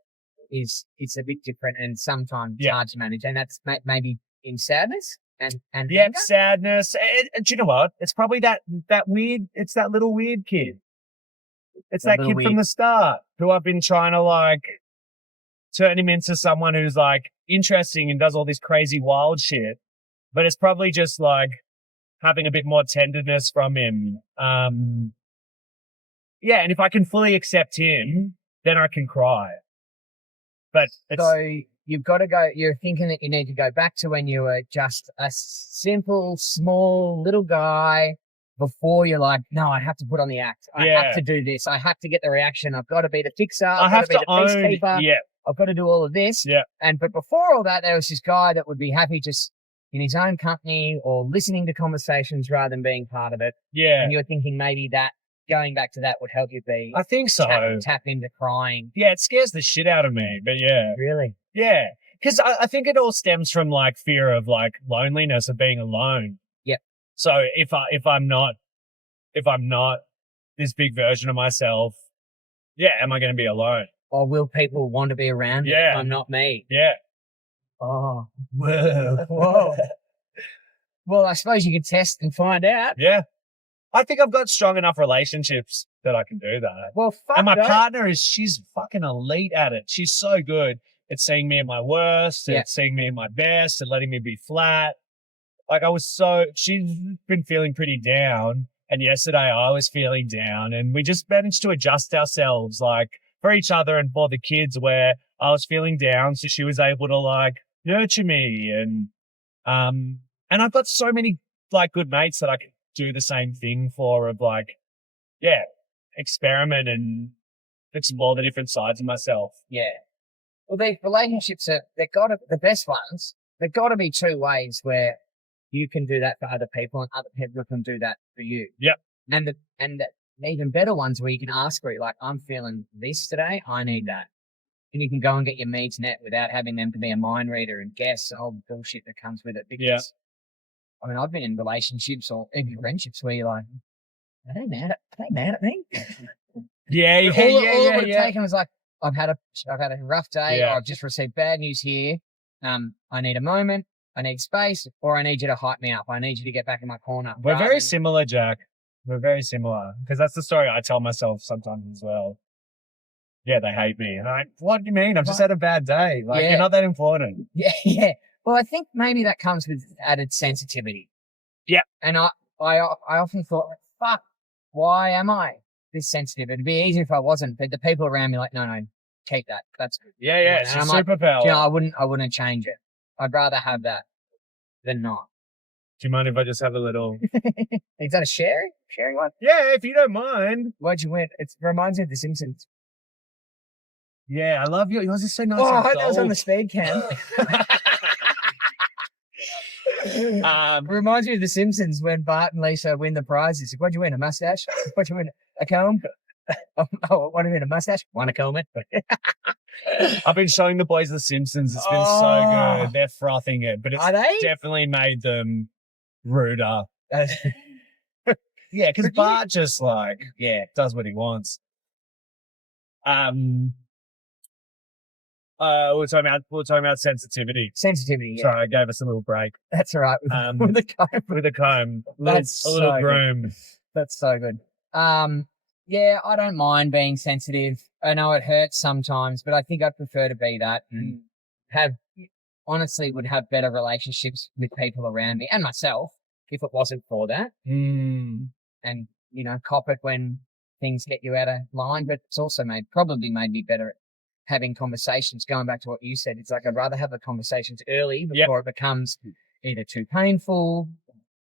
is a bit different and sometimes hard to manage, and that's maybe in sadness and yeah, anger? sadness. And do you know what? It's probably that weird. It's that little weird kid. It's that kid from the start who I've been trying to like turn him into someone who's like interesting and does all this crazy wild shit. But it's probably just like having a bit more tenderness from him. Yeah, and if I can fully accept him, then I can cry. But so you've got to go. You're thinking that you need to go back to when you were just a simple, small little guy. Before you're like, no, I have to put on the act. I have to do this. I have to get the reaction. I've got to be the fixer. I've got to be the peacekeeper. Yeah, I've got to do all of this. Yeah. But before all that, there was this guy that would be happy just in his own company or listening to conversations rather than being part of it. Yeah. And you're thinking maybe that going back to that would help you be I think so. tap into crying. Yeah, it scares the shit out of me, but yeah. Really? Yeah. Because I think it all stems from like fear of like loneliness of being alone. Yep. So if I'm not this big version of myself, yeah, am I going to be alone? Or will people want to be around me if I'm not me? Yeah. Oh. Whoa. Whoa. Well, I suppose you could test and find out. Yeah. I think I've got strong enough relationships that I can do that. Well, fuck. And my partner she's fucking elite at it. She's so good at seeing me at my worst, at seeing me at my best, and letting me be flat. Like she's been feeling pretty down. And yesterday I was feeling down, and we just managed to adjust ourselves like for each other and for the kids where I was feeling down. So she was able to like nurture me. And I've got so many like good mates that I can do the same thing for of like, yeah, experiment and explore the different sides of myself. Yeah. Well, these relationships the best ones, they've got to be two ways where you can do that for other people and other people can do that for you. Yep. And the even better ones where you can ask for it, like, I'm feeling this today, I need that. And you can go and get your needs met without having them to be a mind reader and guess all the bullshit that comes with it. Because, I mean, I've been in relationships or even friendships where you're like, are they mad at me? Yeah. All it would have taken was like, I've had a rough day, or I've just received bad news here. I need a moment, I need space, or I need you to hype me up. I need you to get back in my corner. We're very similar, Jack. We're very similar because that's the story I tell myself sometimes as well. Yeah, they hate me. And I'm like, what do you mean? I've just had a bad day. Like, you're not that important. Yeah. Well, I think maybe that comes with added sensitivity. Yeah. And I often thought, fuck, why am I this sensitive? It'd be easy if I wasn't, but the people around me like, no, keep that. That's good. Yeah. It's a superpower. I wouldn't change it. I'd rather have that than not. Do you mind if I just have a little? Is that a sharing one? Yeah, if you don't mind. Why'd you win? It reminds me of The Simpsons. Yeah, I love you. Yours is so nice. Oh, I hope that was on the speed cam. Reminds me of The Simpsons when Bart and Lisa win the prizes. What'd you win? A mustache? What'd you win? A comb? What do you mean? A mustache? Want a comb it? I've been showing the boys The Simpsons. It's been so good. They're frothing it, but it's definitely made them ruder. Yeah, because Bart just like, does what he wants. We're talking about sensitivity. Sensitivity, yeah. Sorry, I gave us a little break. That's all right. With a comb. With a comb. That's a little so groom. Good. That's so good. Yeah, I don't mind being sensitive. I know it hurts sometimes, but I think I'd prefer to be that and would have better relationships with people around me and myself if it wasn't for that. And, cop it when things get you out of line, but it's also probably made me better at having conversations. Going back to what you said, it's like I'd rather have the conversations early before it becomes either too painful,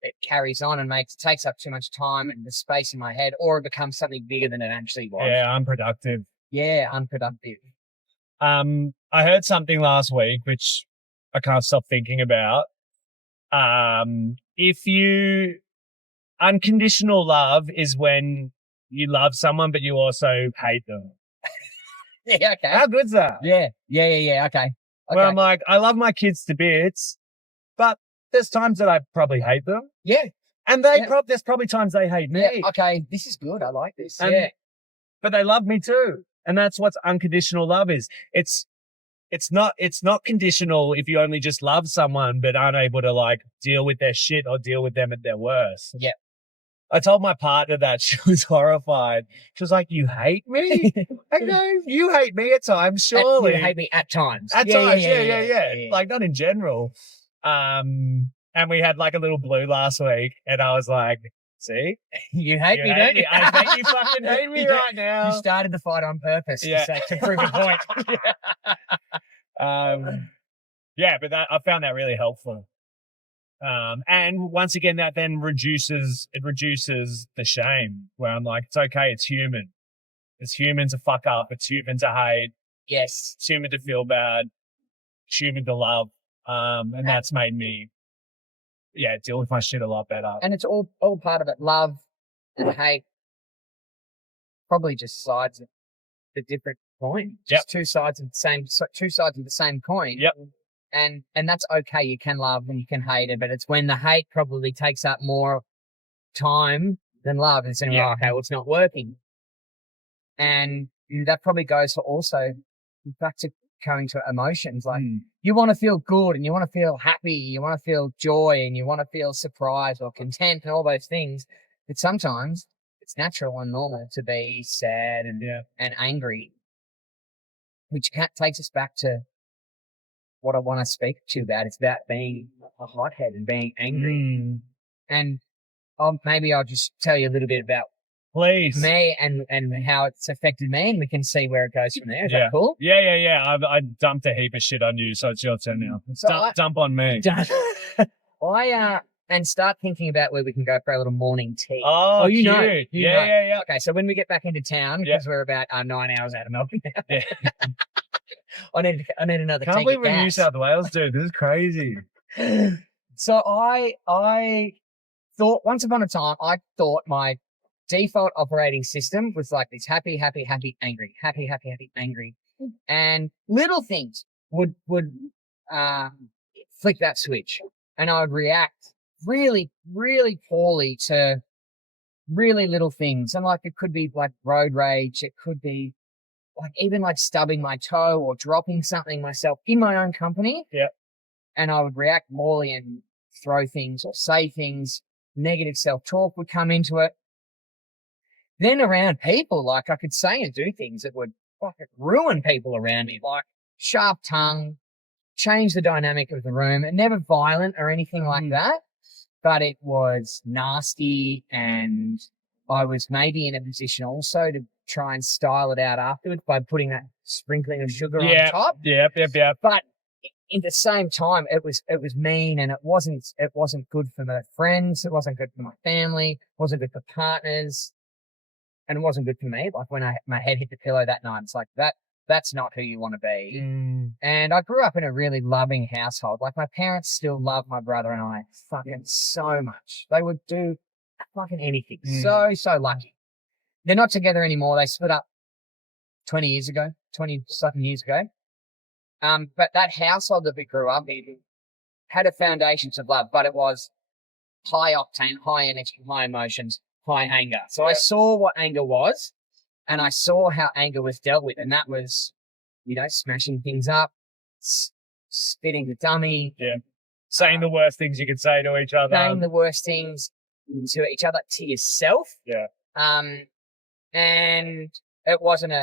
it carries on and takes up too much time and the space in my head, or it becomes something bigger than it actually was. Yeah, unproductive. Yeah, unproductive. I heard something last week which I can't stop thinking about. Unconditional love is when you love someone but you also hate them. Yeah, okay. How good's that? Yeah, okay. Well, I'm like, I love my kids to bits, but there's times that I probably hate them. Yeah. And there's probably times they hate me. Yeah, okay, this is good. I like this. But they love me too. And that's what unconditional love is. It's not conditional if you only just love someone but aren't able to like deal with their shit or deal with them at their worst. Yeah. I told my partner that. She was horrified. She was like, you hate me? I go, you hate me at times, surely. You hate me at times. At times, yeah. Like, not in general. And we had like a little blue last week, and I was like, see? You hate me, don't you? I bet you fucking hate me right now. You started the fight on purpose to prove a point. But I found that really helpful. And once again, that then reduces the shame where I'm like, it's okay. It's human. It's human to fuck up. It's human to hate. Yes. It's human to feel bad. It's human to love. And that's made me, deal with my shit a lot better. And it's all part of it. Love and hate, probably just sides of the different coin. Just two sides of the same coin. Yep. And that's okay. You can love and you can hate it, but it's when the hate probably takes up more time than love. And saying, okay, well, it's not working. And that probably goes for also back to going to emotions. Like you want to feel good and you want to feel happy, you want to feel joy and you want to feel surprise or content and all those things. But sometimes it's natural and normal to be sad and angry, which takes us back to what I want to speak to you about. It's about being a hothead and being angry. And maybe I'll just tell you a little bit about me and how it's affected me, and we can see where it goes from there. Is that cool? Yeah. I dumped a heap of shit on you, so it's your turn now. So dump on me. And start thinking about where we can go for a little morning tea. Oh, you cute. know. Yeah. Okay, so when we get back into town, because we're about 9 hours out of Melbourne now. Yeah. I need another Can't tank believe of we're in New gas. South Wales, dude. This is crazy. So I thought, once upon a time, I thought my default operating system was like this: happy, happy, happy, angry, happy, happy, happy, angry. And little things would flick that switch, and I would react really, really poorly to really little things. And like, it could be like road rage. It could be like even like stubbing my toe or dropping something myself in my own company. Yep. And I would react morally and throw things or say things. Negative self-talk would come into it. Then around people, like I could say and do things that would fucking ruin people around me, like sharp tongue, change the dynamic of the room, and never violent or anything like that. But it was nasty, and I was maybe in a position also to try and style it out afterwards by putting that sprinkling of sugar on top. Yep. But in the same time, it was mean, and it wasn't good for my friends. It wasn't good for my family. It wasn't good for partners. And it wasn't good for me. Like when my head hit the pillow that night, it's like that's not who you want to be. And I grew up in a really loving household. Like my parents still love my brother and I fucking so much. They would do fucking anything. So lucky. They're not together anymore. They split up 20-something years ago. But that household that we grew up in had a foundations of love, but it was high octane, high energy, high emotions, high anger. So I saw what anger was, and I saw how anger was dealt with, and that was, smashing things up, spitting the dummy, saying the worst things you could say to each other, saying the worst things to each other, to yourself. And it wasn't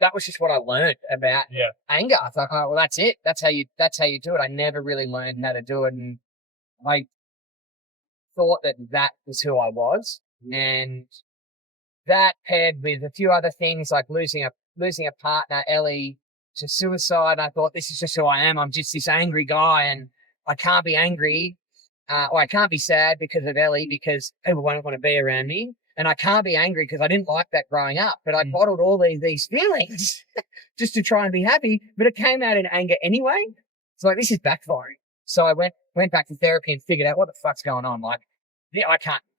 that was just what I learned about anger. I thought, oh, well, that's it. That's how you do it. I never really learned how to do it, and I thought that was who I was, and that paired with a few other things like losing a partner, Ellie, to suicide. I thought, this is just who I am. I'm just this angry guy, and I can't be angry, or I can't be sad because of Ellie, because people won't want to be around me. And I can't be angry because I didn't like that growing up, but I bottled all these feelings just to try and be happy, but it came out in anger anyway. It's like, this is backfiring. So I went back to therapy and figured out what the fuck's going on. Like,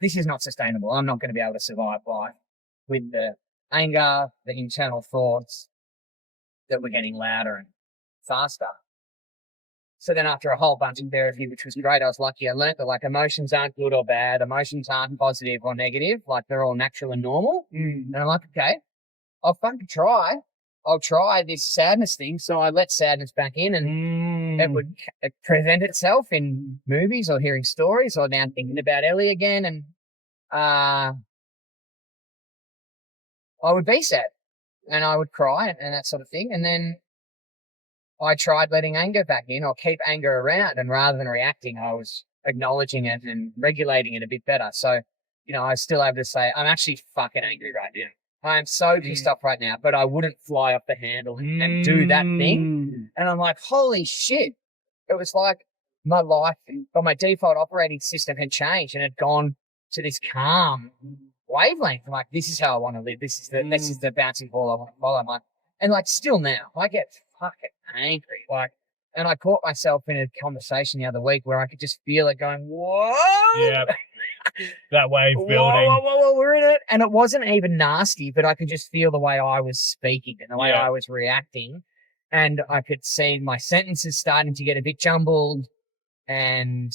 this is not sustainable. I'm not going to be able to survive life with the anger, the internal thoughts that were getting louder and faster. So then after a whole bunch of therapy, which was great, I was lucky. I learned that like emotions aren't good or bad. Emotions aren't positive or negative. Like they're all natural and normal. And I'm like, okay, I'll fucking try. I'll try this sadness thing. So I let sadness back in, and it would present itself in movies or hearing stories or now thinking about Ellie again. And I would be sad and I would cry and that sort of thing. And then I tried letting anger back in or keep anger around, and rather than reacting, I was acknowledging it and regulating it a bit better. So, I was still able to say, I'm actually fucking angry right now. I am so pissed off right now, but I wouldn't fly off the handle and do that thing. And I'm like, holy shit. It was like my life, or my default operating system had changed and had gone to this calm wavelength. I'm like, this is how I want to live. This is the bouncing ball I want to follow. I'm like, And like still now, I get fucking angry. Like, and I caught myself in a conversation the other week where I could just feel it going, whoa. Yeah. That wave Whoa, building. whoa, we're in it. And it wasn't even nasty, but I could just feel the way I was speaking and the way Yeah. I was reacting. And I could see my sentences starting to get a bit jumbled. And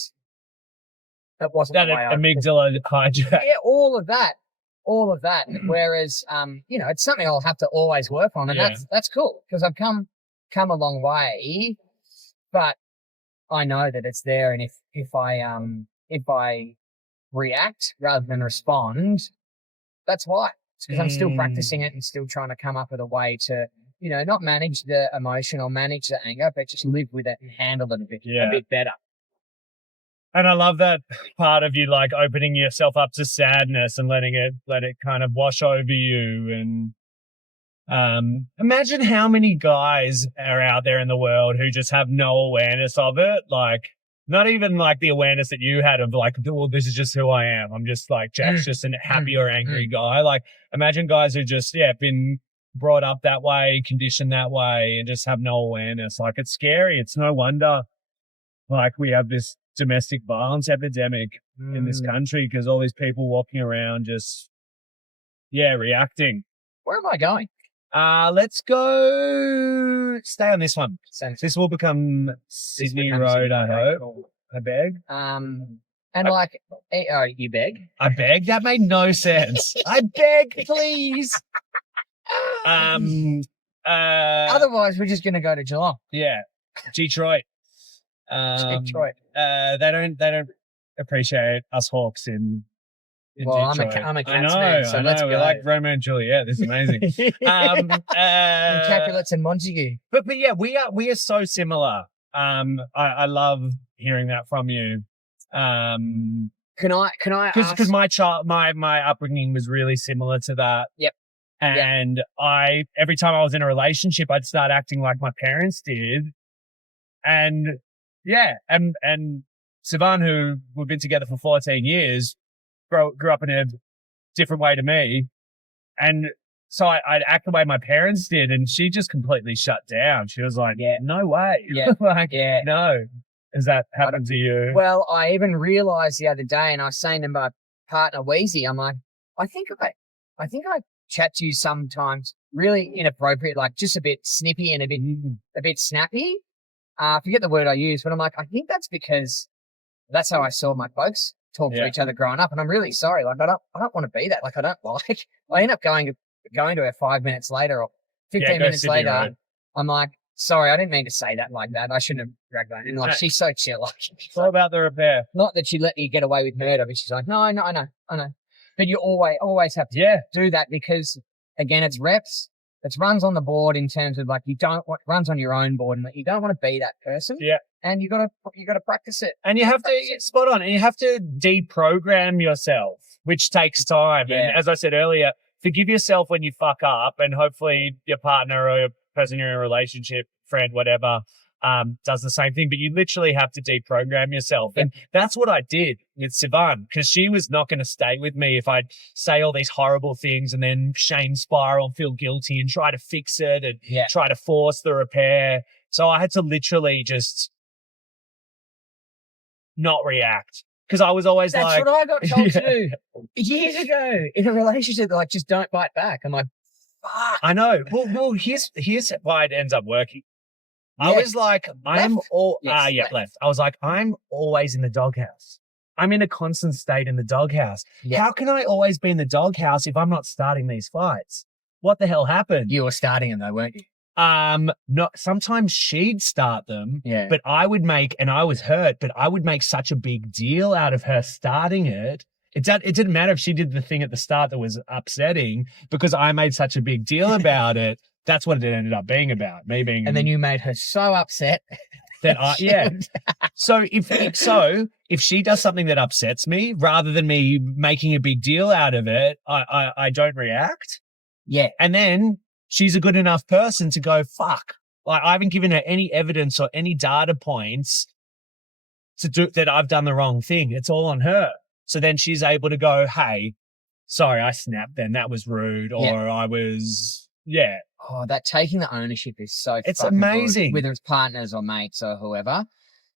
it wasn't That the way amygdala hijack. Yeah, all of that. Whereas, it's something I'll have to always work on. And that's cool because I've come a long way, but I know that it's there. And if I react rather than respond, that's why. It's because I'm still practicing it and still trying to come up with a way to, not manage the emotion or manage the anger, but just live with it and handle it a bit better. And I love that part of you, like opening yourself up to sadness and let it kind of wash over you. And imagine how many guys are out there in the world who just have no awareness of it. Like, not even like the awareness that you had of like, well, this is just who I am. I'm just like, Jack's just a happy or angry guy. Like, imagine guys who just, been brought up that way, conditioned that way, and just have no awareness. Like, it's scary. It's no wonder, like, we have this domestic violence epidemic in this country because all these people walking around just, reacting. Where am I going? Let's go. Stay on this one. This will become Sydney Road, I hope. Cool. I beg. You beg? I beg? That made no sense. I beg, please. Otherwise, we're just going to go to Geelong. Yeah. Detroit. Detroit. They don't appreciate us Hawks in Detroit. I'm a Cats man, so let's go. We're like Romeo and Juliet. This is amazing. Capulets and Montague. But yeah, we are so similar. I love hearing that from you. Can I ask? Because my upbringing was really similar to that. Yep. And every time I was in a relationship, I'd start acting like my parents did. And Sivan, who we've been together for 14 years, grew up in a different way to me. And so I'd act the way my parents did, and she just completely shut down. She was like, no way. Yeah. No. Has that happened to you? Well, I even realized the other day, and I was saying to my partner, Wheezy, I'm like, I think I chat to you sometimes really inappropriate, like just a bit snippy and a bit snappy. I forget the word I use, but I'm like, I think that's because that's how I saw my folks talk to each other growing up. And I'm really sorry. Like, I don't want to be that. Like, I end up going to her 5 minutes later or 15 minutes later. Road. I'm like, sorry, I didn't mean to say that like that. I shouldn't have dragged that. And like, she's so chill. Like, it's all about the repair. Not that she let you get away with murder, but she's like, no, I know. But you always have to do that because, again, it's reps. It runs on the board in terms of like runs on your own board, and you don't want to be that person. Yeah. And you got to practice it. And you have to spot on. And you have to deprogram yourself, which takes time. Yeah. And as I said earlier, forgive yourself when you fuck up, and hopefully your partner or your person you're in a relationship, friend, whatever, does the same thing. But you literally have to deprogram yourself. And that's what I did with Sivan, because she was not going to stay with me if I'd say all these horrible things and then shame spiral, feel guilty and try to fix it and try to force the repair. So I had to literally just not react. Because I was always that's what I got told to do years ago in a relationship. Like, just don't bite back. I'm like, fuck. I know. Well, here's why it ends up working. I was like, left. I was like, I'm always in the doghouse. I'm in a constant state in the doghouse. Yeah. How can I always be in the doghouse if I'm not starting these fights? What the hell happened? You were starting them though, weren't you? No, sometimes she'd start them, but I was hurt, but I would make such a big deal out of her starting it. It didn't matter if she did the thing at the start that was upsetting, because I made such a big deal about it. That's what it ended up being about, me being. And then you made her so upset that So if she does something that upsets me, rather than me making a big deal out of it, I don't react. Yeah. And then she's a good enough person to go, fuck. Like, I haven't given her any evidence or any data points to do that I've done the wrong thing. It's all on her. So then she's able to go, hey, sorry, I snapped then. That was rude. Or I was Yeah. Oh, that taking the ownership is so It's fucking good, amazing. whether it's partners or mates or whoever.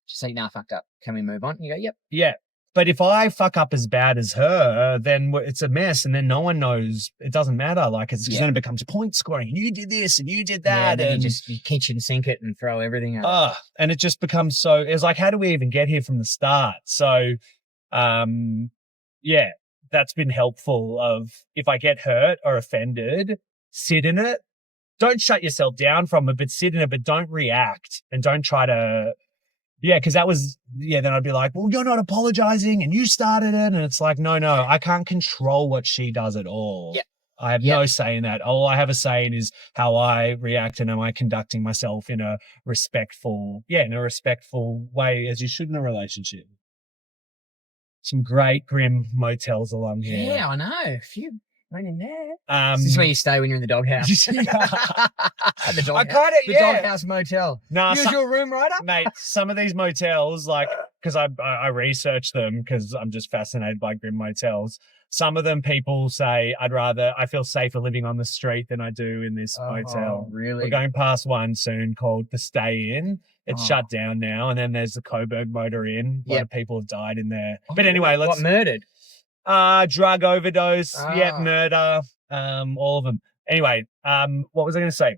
Just say, nah, fucked up. Can we move on? You go, yep. Yeah. But if I fuck up as bad as her, then it's a mess, and then no one knows. It doesn't matter. Like, it's because then it becomes point scoring. You did this and you did that. Yeah, and then and you kitchen sink it and throw everything at it. and it just becomes so. It's like, how do we even get here from the start? So, yeah, that's been helpful. Of if I get hurt or offended, sit in it. Don't shut yourself down from it, but sit in it. But don't react and don't try to. Yeah, because that was, then I'd be like, well, you're not apologizing and you started it. And it's like, no, I can't control what she does at all. Yeah. I have no say in that. All I have a say in is how I react and am I conducting myself in a respectful way, as you should in a relationship. Some great grim motels along here. Yeah, I know. A few went in there. This This is where you stay when you're in the doghouse. The doghouse motel. No, Use your room, Ryder? Mate, some of these motels, like, because I research them because I'm just fascinated by grim motels. Some of them people say, I feel safer living on the street than I do in this motel. Really? We're going past one soon called the Stay Inn. It's shut down now. And then there's the Coburg Motor Inn. A lot of people have died in there. But anyway, What, murdered? Drug overdose, murder, all of them. Anyway, what was I going to say?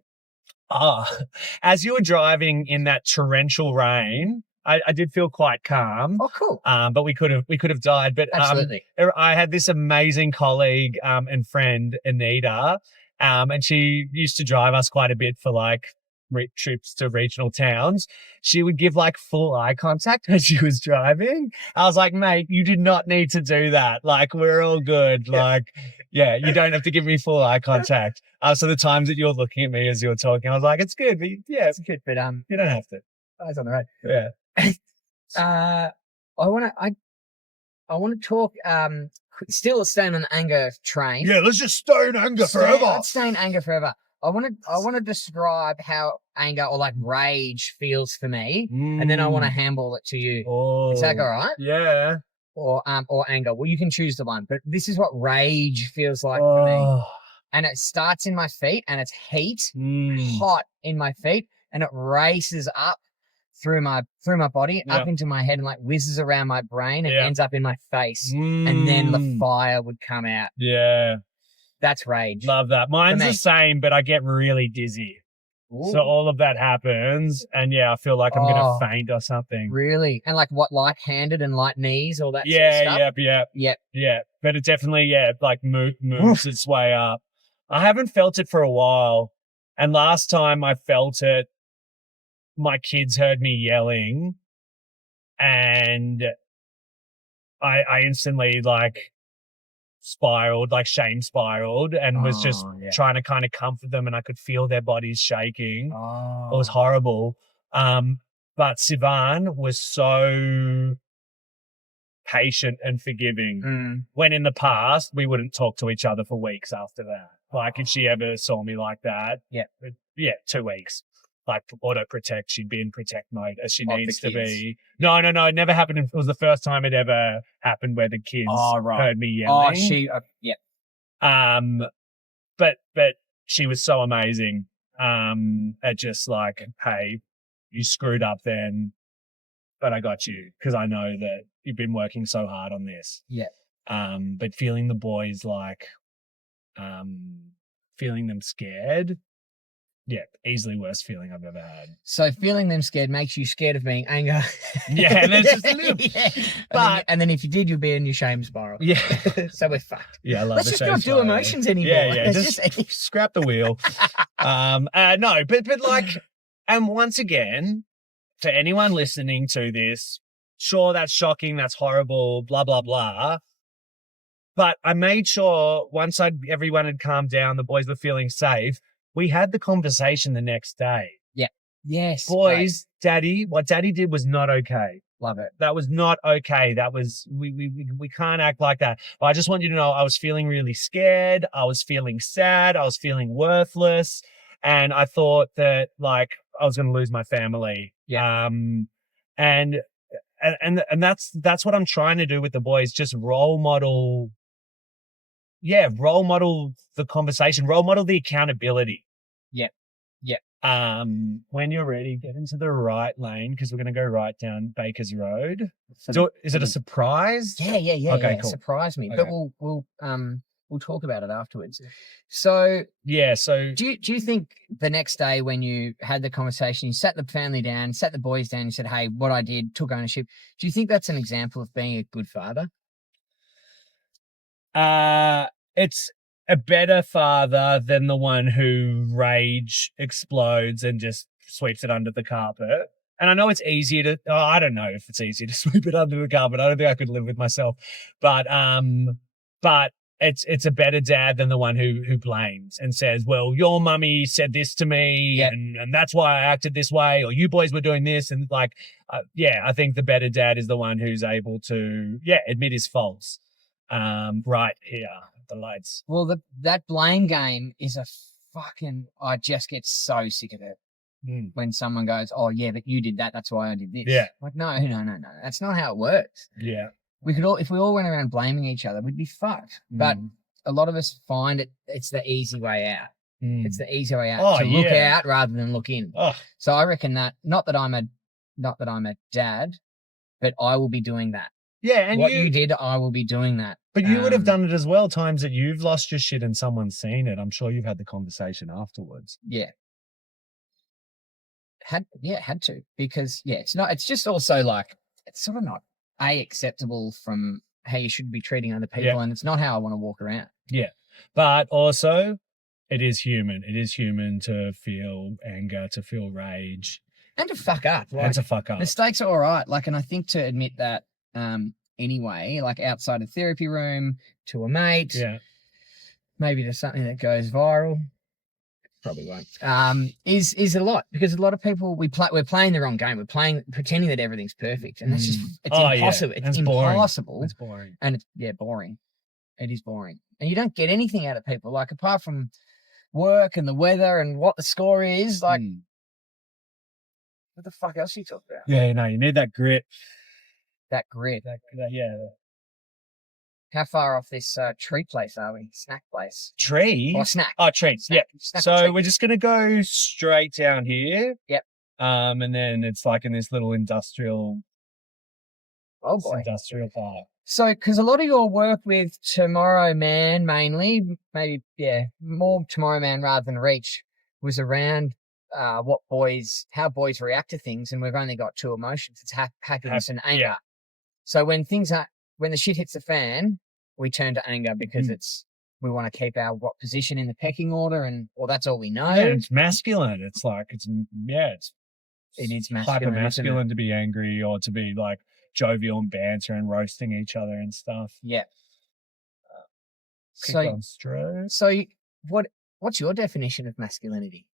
As you were driving in that torrential rain, I did feel quite calm. Oh, cool. But we could have died. But Absolutely. I had this amazing colleague and friend, Anita, and she used to drive us quite a bit for like trips to regional towns. She would give like full eye contact as she was driving. I was like, mate, you did not need to do that. Like, we're all good. Like, you don't have to give me full eye contact. So the times that you're looking at me as you're talking, I was like, it's good. But It's good, but you don't have to. eyes on the road. Yeah. I want to talk. Still staying on the anger train. Yeah, let's just stay in anger forever. Let's stay in anger forever. I want to describe how anger or like rage feels for me, and then I want to handball it to you. Is that all right? Yeah. Or anger. Well, you can choose the one, but this is what rage feels like for me. And it starts in my feet, and it's hot in my feet, and it races up through my body, up into my head, and like whizzes around my brain and ends up in my face, and then the fire would come out. Yeah. That's rage. Love that. Mine's the same, but I get really dizzy. Ooh. So all of that happens, and I feel like I'm gonna faint or something. Really? And like what, light-handed and light knees, all that sort of stuff? Yeah. But it definitely, like moves its way up. I haven't felt it for a while, and last time I felt it, my kids heard me yelling, and I instantly like shame spiraled, and was just trying to kind of comfort them, and I could feel their bodies shaking. It was horrible. But Sivan was so patient and forgiving, when in the past we wouldn't talk to each other for weeks after that. Like, if she ever saw me like that, 2 weeks. Like, auto protect, she'd be in protect mode as she needs to be. No, it never happened. It was the first time it ever happened where the kids heard me yelling. But she was so amazing. At just like, hey, you screwed up then, but I got you because I know that you've been working so hard on this. Yeah. But feeling the boys like, feeling them scared. Yeah, easily worst feeling I've ever had. So feeling them scared makes you scared of being anger. Yeah, and it's just a little. But and then if you did, you'd be in your shame spiral. Yeah. So we're fucked. Yeah, I love Let's the just not do emotions anymore. Yeah. Just scrap the wheel. No, but like, and once again, to anyone listening to this, sure, that's shocking, that's horrible, blah, blah, blah. But I made sure once everyone had calmed down, the boys were feeling safe, we had the conversation the next day. Yeah. Yes. Boys, right. What daddy did was not okay. Love it. That was not okay. That was, we can't act like that. But I just want you to know I was feeling really scared. I was feeling sad. I was feeling worthless. And I thought that like I was going to lose my family. Yeah. And that's what I'm trying to do with the boys. Just role model role model the conversation, role model the accountability. Yep. Yep. When you're ready, get into the right lane because we're going to go right down Baker's Road. So So is it a surprise? Yeah. Okay, cool. Surprise me, Okay. but we'll talk about it afterwards. So Yeah. So do you think the next day when you had the conversation, you sat the family down, sat the boys down, you said, "Hey, what I did, took ownership." Do you think that's an example of being a good father? it's a better father than the one who rage explodes and just sweeps it under the carpet. And I know it's easier to, I don't know if it's easier to sweep it under the carpet. I don't think I could live with myself, but it's a better dad than the one who blames and says, well, your mummy said this to me Yep. and that's why I acted this way, or you boys were doing this. And like, I think the better dad is the one who's able to, admit his faults. Right here, the lights. Well, that blame game is a fucking. I just get so sick of it when someone goes, "Oh yeah, but you did that. That's why I did this." Yeah. Like no. That's not how it works. Yeah. We could all, if we all went around blaming each other, we'd be fucked. But a lot of us find it's the easy way out. It's the easy way out to look out rather than look in. Oh. So I reckon that not that I'm a dad, but I will be doing that. Yeah, and what you did, I will be doing that. But you would have done it as well, times that you've lost your shit and someone's seen it. I'm sure you've had the conversation afterwards. Yeah. Had to. Because it's just also like it's sort of not acceptable from how you should be treating other people, and it's not how I want to walk around. Yeah. But also it is human. It is human to feel anger, to feel rage. And to fuck up. Like, and to fuck up. Mistakes are all right. Like, and I think to admit that anyway, like outside of therapy room, to a mate, maybe to something that goes viral, probably won't, is a lot, because a lot of people, we're playing the wrong game. We're pretending that everything's perfect, and that's just, it's impossible. Yeah. It's impossible. Boring. It's boring. And it's, boring. It is boring. And you don't get anything out of people, like apart from work and the weather and what the score is, like, what the fuck else are you talking about? Yeah, no, you need that grit. That grit. Yeah. How far off this treat place are we? Snack place. Tree? Or snack. Oh, treats. Snack. Yeah. Snack So we're just going to go straight down here. Yep. And then it's like in this little industrial park. So, because a lot of your work with Tomorrow Man mainly, maybe, more Tomorrow Man rather than Reach, was around how boys react to things, and we've only got two emotions. It's happiness and anger. Yeah. So when the shit hits the fan, we turn to anger because we want to keep our position in the pecking order, and that's all we know. Yeah, it's masculine. It's like it is masculine, hyper masculine to be angry or to be like jovial and banter and roasting each other and stuff. Yeah. So what's your definition of masculinity?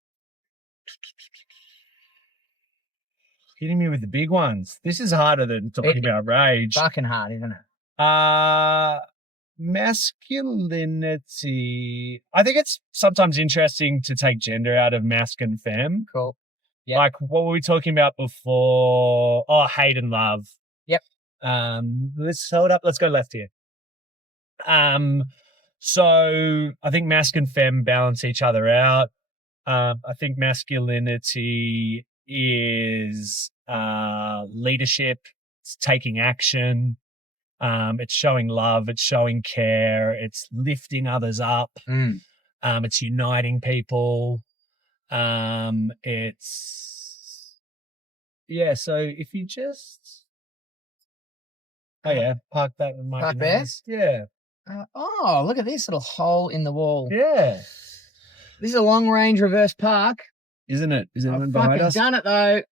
Hitting me with the big ones. This is harder than talking about rage. Fucking hard, isn't it? Masculinity. I think it's sometimes interesting to take gender out of masc and femme. Cool. Yep. Like what were we talking about before? Oh, hate and love. Yep. Let's hold up. Let's go left here. So I think masc and femme balance each other out. I think masculinity is leadership, it's taking action, it's showing love, it's showing care, it's lifting others up, it's uniting people, so if you just park that in my park there? Yeah. Look at this little hole in the wall. Yeah. This is a long range reverse park. Isn't it? Is anyone I've behind us? done it though.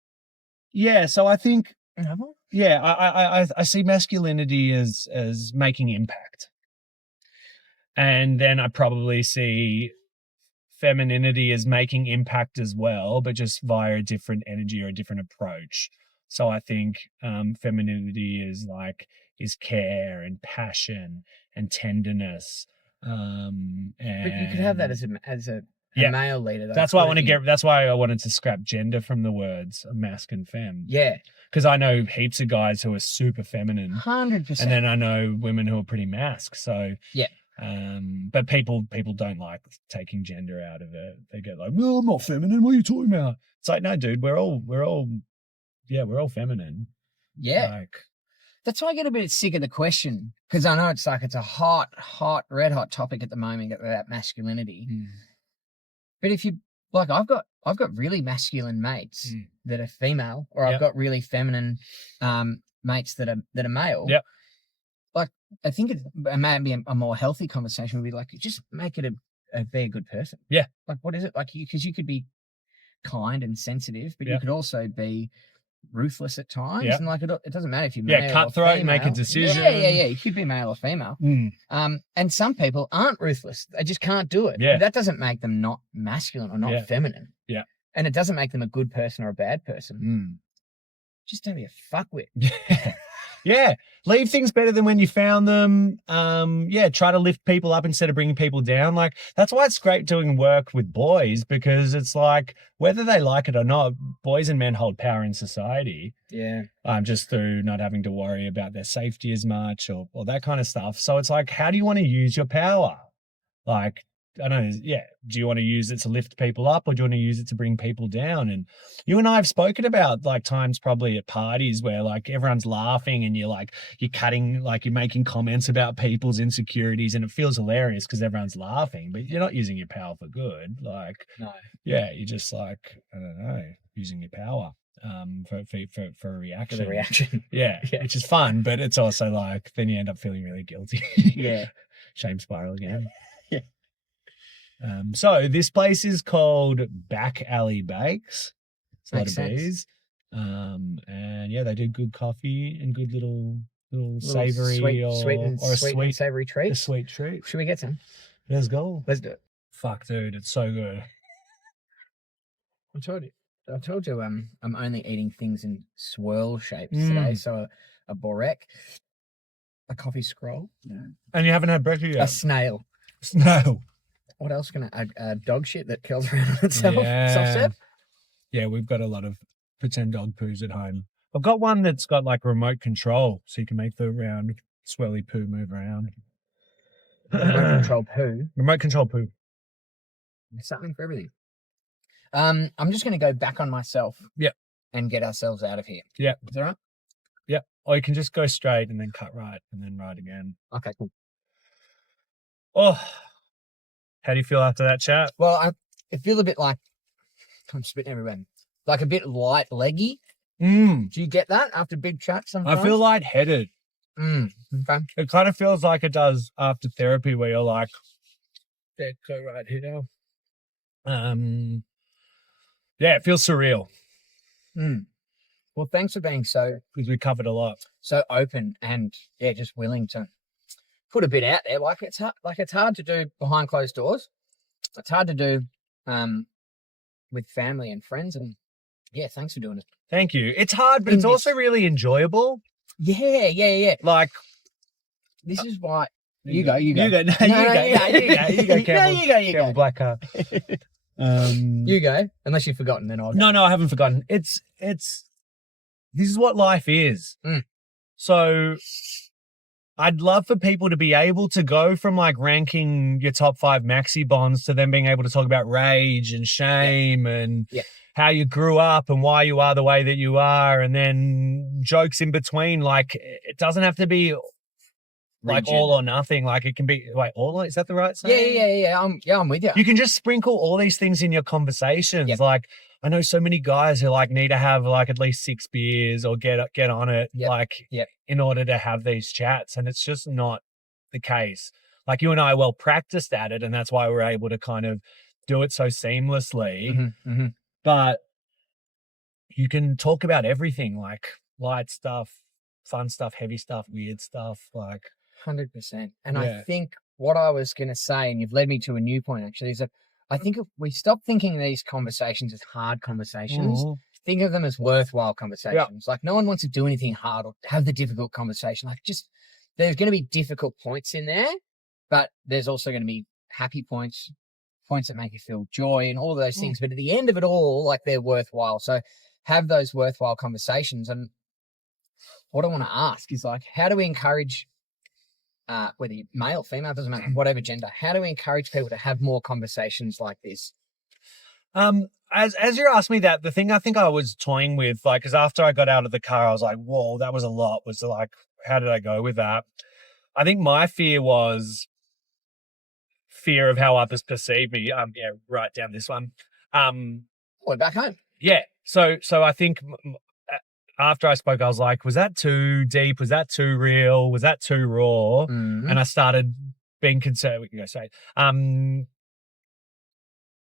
Yeah, so I think I see masculinity as making impact. And then I probably see femininity as making impact as well, but just via a different energy or a different approach. So I think femininity is care and passion and tenderness. But you could have that as a male leader. Though. That's why I wanted to scrap gender from the words masc and femme. Yeah. Because I know heaps of guys who are super feminine. 100%. And then I know women who are pretty masc. So But people don't like taking gender out of it. They get like, "No, I'm not feminine. What are you talking about?" It's like, no, dude, we're all feminine. Yeah. Like, That's why I get a bit sick of the question, because I know it's a hot, red hot topic at the moment about masculinity. But if you like, I've got really masculine mates that are female, or I've got really feminine mates that are male. Yep. Like, I think it may be a more healthy conversation would be like, just make it be a good person. Yeah. Like, what is it like? Because you could be kind and sensitive, but you could also be ruthless at times. Yeah. And like, it doesn't matter if you're male cutthroat, or female. make a decision. Yeah. You could be male or female. And some people aren't ruthless. They just can't do it. Yeah. That doesn't make them not masculine or not feminine. Yeah. And it doesn't make them a good person or a bad person. Just don't be a fuckwit. Yeah. Leave things better than when you found them. Try to lift people up instead of bringing people down. Like, that's why it's great doing work with boys, because it's like, whether they like it or not, boys and men hold power in society. Yeah. Just through not having to worry about their safety as much or that kind of stuff. So it's like, how do you want to use your power? Like, I don't know, do you want to use it to lift people up, or do you want to use it to bring people down? And you and I have spoken about like times probably at parties where like everyone's laughing and you're cutting, like you're making comments about people's insecurities, and it feels hilarious because everyone's laughing, but you're not using your power for good. Like, no. Yeah, you're just like, I don't know, using your power for a reaction. For the reaction. Yeah, which is fun, but it's also like, then you end up feeling really guilty. Yeah. Shame spiral again. So this place is called Back Alley Bakes. It's a lot of bees. And they do good coffee and good little savoury sweet and savoury treat. A sweet treat. Should we get some? Let's go. Let's do it. Fuck, dude, it's so good. I told you I'm only eating things in swirl shapes today. So a borek, a coffee scroll. And you haven't had breakfast yet? A snail. What else can a dog shit that curls around on itself? Yeah. Soft serve? Yeah, we've got a lot of pretend dog poos at home. I've got one that's got like remote control, so you can make the round swirly poo move around. Remote control poo. Remote control poo. There's something for everything. I'm just going to go back on myself. Yep. And get ourselves out of here. Yep. Is that right? Yep. Or you can just go straight and then cut right and then right again. Okay, cool. Oh. How do you feel after that chat? Well, I feel a bit like, I'm spitting everywhere, like a bit light leggy. Do you get that after big chats sometimes? I feel lightheaded. Okay. It kind of feels like it does after therapy, where you're like, dead go right here now. It feels surreal. Well, thanks for being because we covered a lot. So open and just willing to put a bit out there. Like it's hard to do behind closed doors. It's hard to do with family and friends. And thanks for doing it. Thank you. It's hard, but it's also really enjoyable. Yeah. Like, this is why. You go. You go. You go. Careful, black car. You go. Unless you've forgotten, then I'll go. No, I haven't forgotten. This is what life is. So I'd love for people to be able to go from like ranking your top 5 Maxibons to then being able to talk about rage and shame and how you grew up and why you are the way that you are, and then jokes in between. Like, it doesn't have to be like all or nothing. Like, it can be like is that the right saying? Yeah. I'm with you. You can just sprinkle all these things in your conversations. Like, I know so many guys who like need to have like at least 6 beers or get on it in order to have these chats, and it's just not the case. Like, you and I are well practiced at it, and that's why we're able to kind of do it so seamlessly. But you can talk about everything, like light stuff, fun stuff, heavy stuff, weird stuff, like 100%. And I think what I was going to say, and you've led me to a new point actually, is that I think if we stop thinking of these conversations as hard conversations, think of them as worthwhile conversations. Like, no one wants to do anything hard or have the difficult conversation. Like, just, there's going to be difficult points in there, but there's also going to be happy points that make you feel joy and all of those things. But at the end of it all, like, they're worthwhile. So have those worthwhile conversations. And what I want to ask is, like, how do we encourage whether you're male, female, doesn't matter, whatever gender, how do we encourage people to have more conversations like this? As you asked me that, the thing I think I was toying with, like, because after I got out of the car, I was like, whoa, that was a lot. Was like, how did I go with that? I think my fear was fear of how others perceive me. Yeah, write down this one. We're back home. Yeah. So I think after I spoke, I was like, was that too deep? Was that too real? Was that too raw? Mhm. And I started being concerned. We can go straight.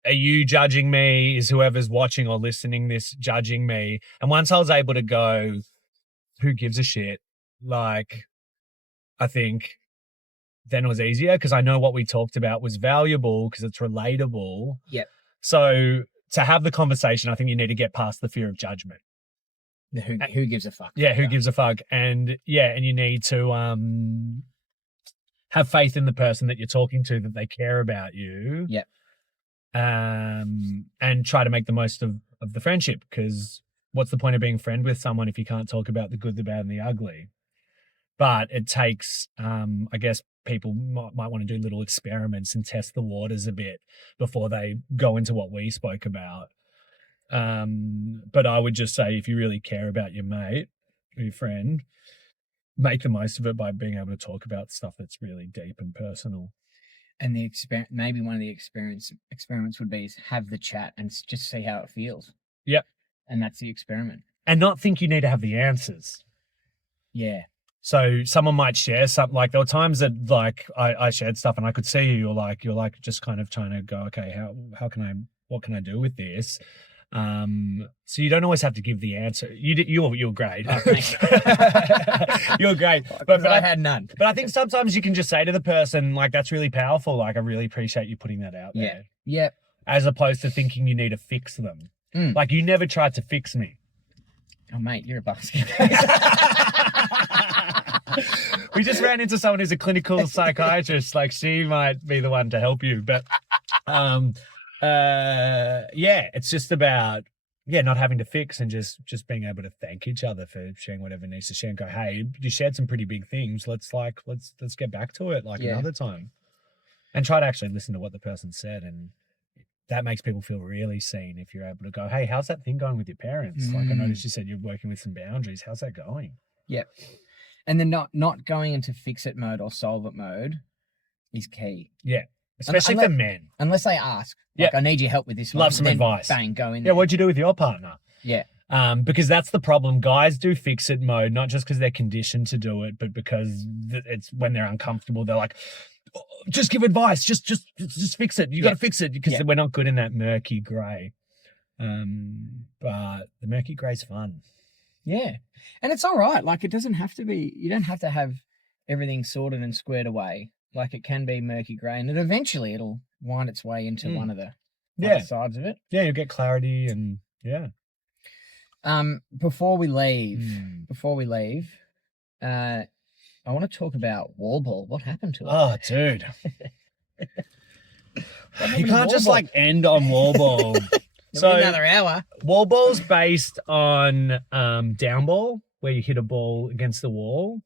Are you judging me? Is whoever's watching or listening this judging me? And once I was able to go, who gives a shit? Like, I think then it was easier because I know what we talked about was valuable because it's relatable. Yep. So to have the conversation, I think you need to get past the fear of judgment. Who gives a fuck? Yeah, who gives a fuck? And and you need to have faith in the person that you're talking to, that they care about you. Yep. And try to make the most of the friendship, because what's the point of being friend with someone if you can't talk about the good, the bad, and the ugly? But it takes, I guess, people might want to do little experiments and test the waters a bit before they go into what we spoke about. But I would just say, if you really care about your mate or your friend, make the most of it by being able to talk about stuff that's really deep and personal. And the maybe one of the experiments would be is have the chat and just see how it feels. Yep. And that's the experiment. And not think you need to have the answers. Yeah. So someone might share something, like there were times that like I shared stuff and I could see you're like just kind of trying to go, okay, what can I do with this? So you don't always have to give the answer. You're great. Oh, thank you. You're great. But I had none. But I think sometimes you can just say to the person, like, that's really powerful. Like, I really appreciate you putting that out there. Yeah. As opposed to thinking you need to fix them. Mm. Like, you never tried to fix me. Oh, mate, you're a basket. We just ran into someone who's a clinical psychiatrist. Like, she might be the one to help you. But, it's just about, not having to fix and just being able to thank each other for sharing whatever needs to share and go, hey, you shared some pretty big things. Let's get back to it another time. And try to actually listen to what the person said. And that makes people feel really seen if you're able to go, hey, how's that thing going with your parents? Like, I noticed you said you're working with some boundaries. How's that going? Yep. And then not going into fix it mode or solve it mode is key. Yeah. Especially for men. Unless they ask. Like, I need your help with this one. Love some advice. Bang, go in there. Yeah, what'd you do with your partner? Yeah. Because that's the problem. Guys do fix it mode, not just because they're conditioned to do it, but because it's when they're uncomfortable, they're like, oh, just give advice. Just fix it. You got to fix it, because we're not good in that murky grey. But the murky grey's fun. Yeah. And it's all right. Like, it doesn't have to be, you don't have to have everything sorted and squared away. Like, it can be murky grey, and eventually it'll wind its way into one of the other sides of it. Yeah, you'll get clarity and Before we leave, I want to talk about wall ball. What happened to it? Oh, dude. You can't just like end on wall ball. So another hour. Wall ball's based on down ball, where you hit a ball against the wall.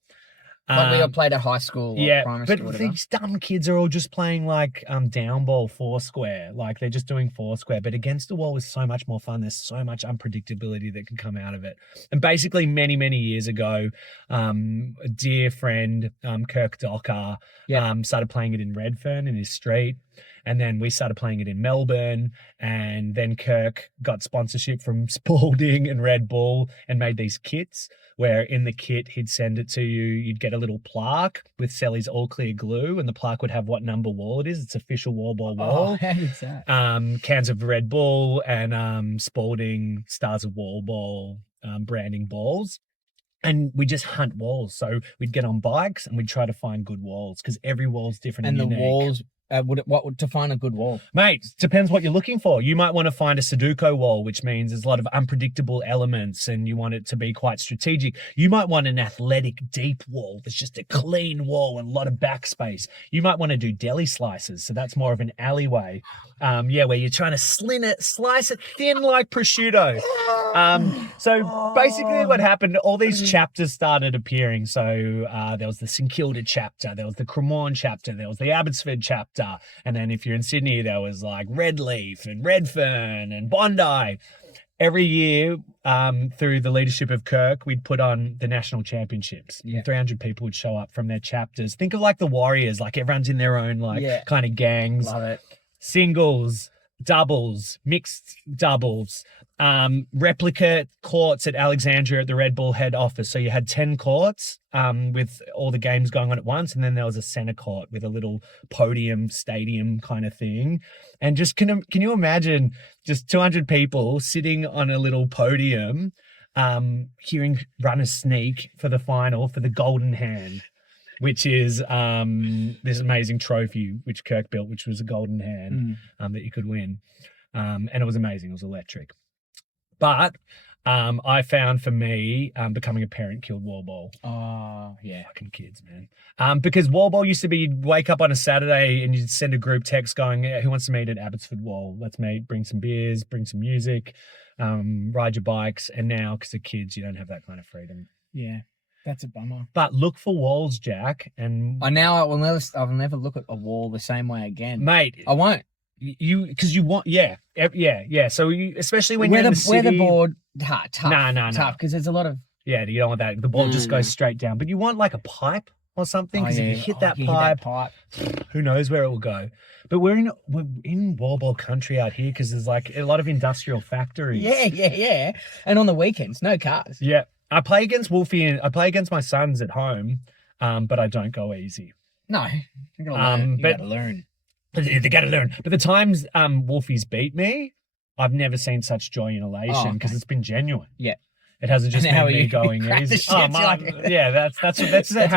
Like we all played at high school or primary school. But these dumb kids are all just playing like down ball foursquare. Like, they're just doing foursquare. But against the wall is so much more fun. There's so much unpredictability that can come out of it. And basically many, many years ago, a dear friend, Kirk Docker, started playing it in Redfern in his street. And then we started playing it in Melbourne, and then Kirk got sponsorship from Spalding and Red Bull and made these kits where in the kit he'd send it to you. You'd get a little plaque with Selly's all clear glue, and the plaque would have what number wall it is. It's official wall ball wall. Oh, how is that? Cans of Red Bull and Spalding Stars of Wall Ball branding balls. And we just hunt walls. So we'd get on bikes and we'd try to find good walls, because every wall's different and unique. The walls what would define a good wall? Mate, depends what you're looking for. You might want to find a Sudoku wall, which means there's a lot of unpredictable elements and you want it to be quite strategic. You might want an athletic, deep wall that's just a clean wall and a lot of backspace. You might want to do deli slices, so that's more of an alleyway. Where you're trying to slice it thin like prosciutto. So basically what happened, all these chapters started appearing. So there was the St Kilda chapter, there was the Cremorne chapter, there was the Abbotsford chapter. And then if you're in Sydney, there was like Redleaf and Redfern and Bondi. Every year, through the leadership of Kirk, we'd put on the national championships. Yeah. 300 people would show up from their chapters. Think of like the Warriors, like everyone's in their own kind of gangs. Love it. Singles, doubles, mixed doubles, replica courts at Alexandria at the Red Bull head office. So you had 10 courts with all the games going on at once. And then there was a center court with a little podium stadium kind of thing. And just can you imagine just 200 people sitting on a little podium, hearing runners sneak for the final for the golden hand, which is this amazing trophy which Kirk built, which was a golden hand that you could win. And it was amazing. It was electric. But I found for me, becoming a parent killed wall ball. Oh, yeah. Fucking kids, man. Because wall ball used to be you'd wake up on a Saturday and you'd send a group text going, who wants to meet at Abbotsford Wall? Let's meet, bring some beers, bring some music, ride your bikes. And now, because of kids, you don't have that kind of freedom. Yeah. That's a bummer. But look for walls, Jack, and I will never look at a wall the same way again, mate. I won't. Because you want, yeah. So you, especially when you're in the city, weatherboard, tough. No. Tough because there's a lot of you don't want that. The ball just goes straight down. But you want like a pipe or something because if you hit that pipe, who knows where it will go. But we're in wall ball country out here because there's like a lot of industrial factories. Yeah. And on the weekends, no cars. Yeah. I play against Wolfie and I play against my sons at home, but I don't go easy. No, you gotta learn. They gotta learn. But the times Wolfie's beat me, I've never seen such joy and elation because it's been genuine. Yeah. It hasn't just been me going easy. Oh, yeah, that's how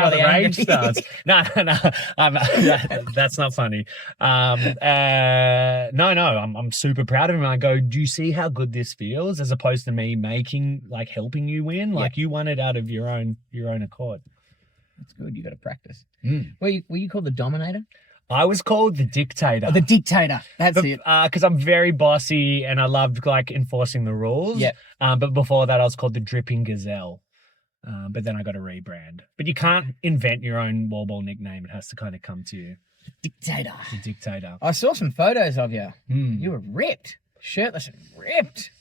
the rage starts. No, that's not funny. I'm super proud of him. I go, do you see how good this feels? As opposed to me helping you win. Like you won it out of your own accord. That's good. You got to practice. Were you called the Dominator? I was called the Dictator. Oh, the Dictator. That's it. Because I'm very bossy and I loved enforcing the rules. Yeah. But before that, I was called the Dripping Gazelle. But then I got a rebrand. But you can't invent your own wall ball nickname. It has to kind of come to you. Dictator. The Dictator. I saw some photos of you. You were ripped. Shirtless and ripped.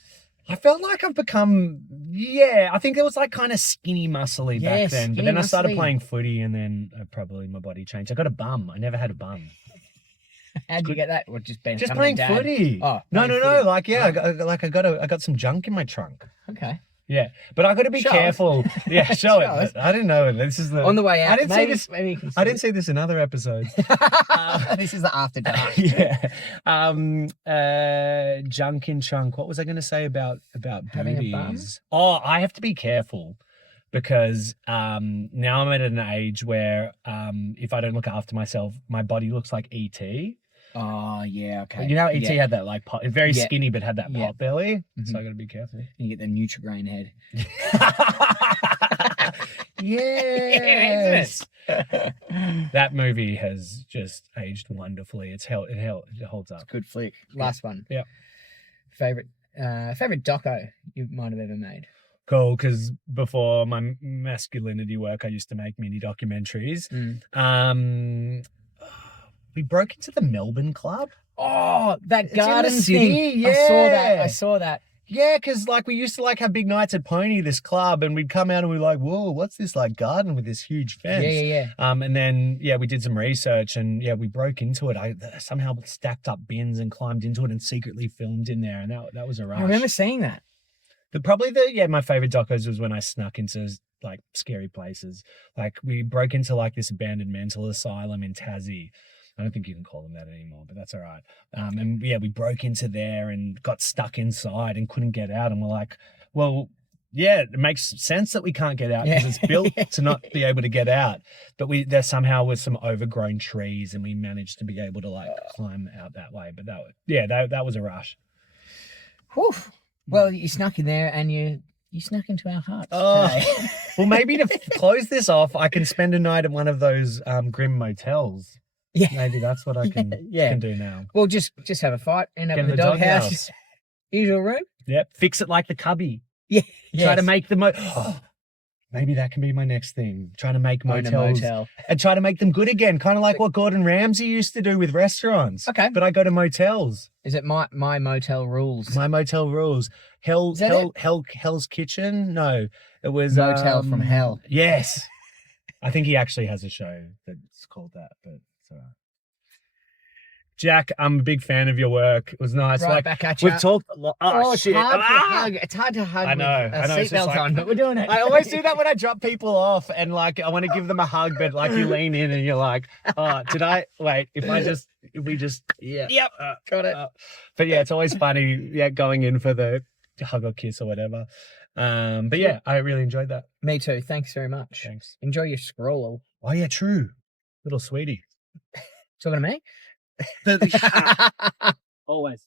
I felt like I've become, I think it was kind of skinny muscly back then. But then I started playing footy and then probably my body changed. I got a bum. I never had a bum. How'd you get that? Or just playing footy. Oh, no. I got some junk in my trunk. Okay. Yeah, but I got to be careful. Yeah, show it. I didn't know. This is on the way out. I didn't see this. I didn't see this in other episodes. This is the after dark. Yeah. Junk in trunk. What was I going to say about having booties? a bum? Oh, I have to be careful because now I'm at an age where if I don't look after myself, my body looks like ET. Oh, yeah, okay. You know, ET had that pot, very skinny, but had that pot belly. So I got to be careful. You get the Nutri-Grain head. Yes. That movie has just aged wonderfully. It holds up. It's a good flick. Last one. Yeah. Favorite doco you might have ever made? Cool, because before my masculinity work, I used to make mini documentaries. We broke into the Melbourne Club. Oh, that garden in the city? thing. Yeah. I saw that. Yeah, because we used to have big nights at Pony, this club, and we'd come out and we'd like, whoa, what's this garden with this huge fence? Yeah. And then, we did some research and we broke into it. I somehow stacked up bins and climbed into it and secretly filmed in there. And that was a rush. I remember seeing that. My favorite docos was when I snuck into scary places. We broke into this abandoned mental asylum in Tassie. I don't think you can call them that anymore, but that's all right. We broke into there and got stuck inside and couldn't get out. And we're like, well, yeah, it makes sense that we can't get out because Yeah. it's built to not be able to get out. But there somehow was some overgrown trees and we managed to be able to like climb out that way. But that was a rush. Whew. Well, you snuck in there and you snuck into our hearts Oh. today. Well, maybe to close this off, I can spend a night at one of those grim motels. Yeah. Maybe that's what I can Yeah. can do now. Well, just have a fight, end up Get in the doghouse. doghouse. Usual room. Yep. Fix it like the cubby. Yeah. Try to make the maybe that can be my next thing. Trying to make Own a motels motel. and try to make them good again. Kind of like what Gordon Ramsay used to do with restaurants. Okay. But I go to motels. Is it my motel rules? My motel rules. Is that Hell's Kitchen? No. It was Motel from Hell. Yes. I think he actually has a show that's called that, but it's all right. Jack, I'm a big fan of your work. It was nice. Right back at you. We've talked a lot. Oh, it's shit. hard to hug. It's hard to hug I know. with I know. It's just seatbelt like- on, but we're doing it. I always do that when I drop people off and like I want to give them a hug, but like you lean in and you're like, oh, if we just, yeah. Yep. Got it. But yeah, it's always funny, going in for the hug or kiss or whatever. But yeah, I really enjoyed that. Me too. Thanks very much. Thanks. Enjoy your scroll. Oh yeah, true. Little sweetie. Talking to me? Always.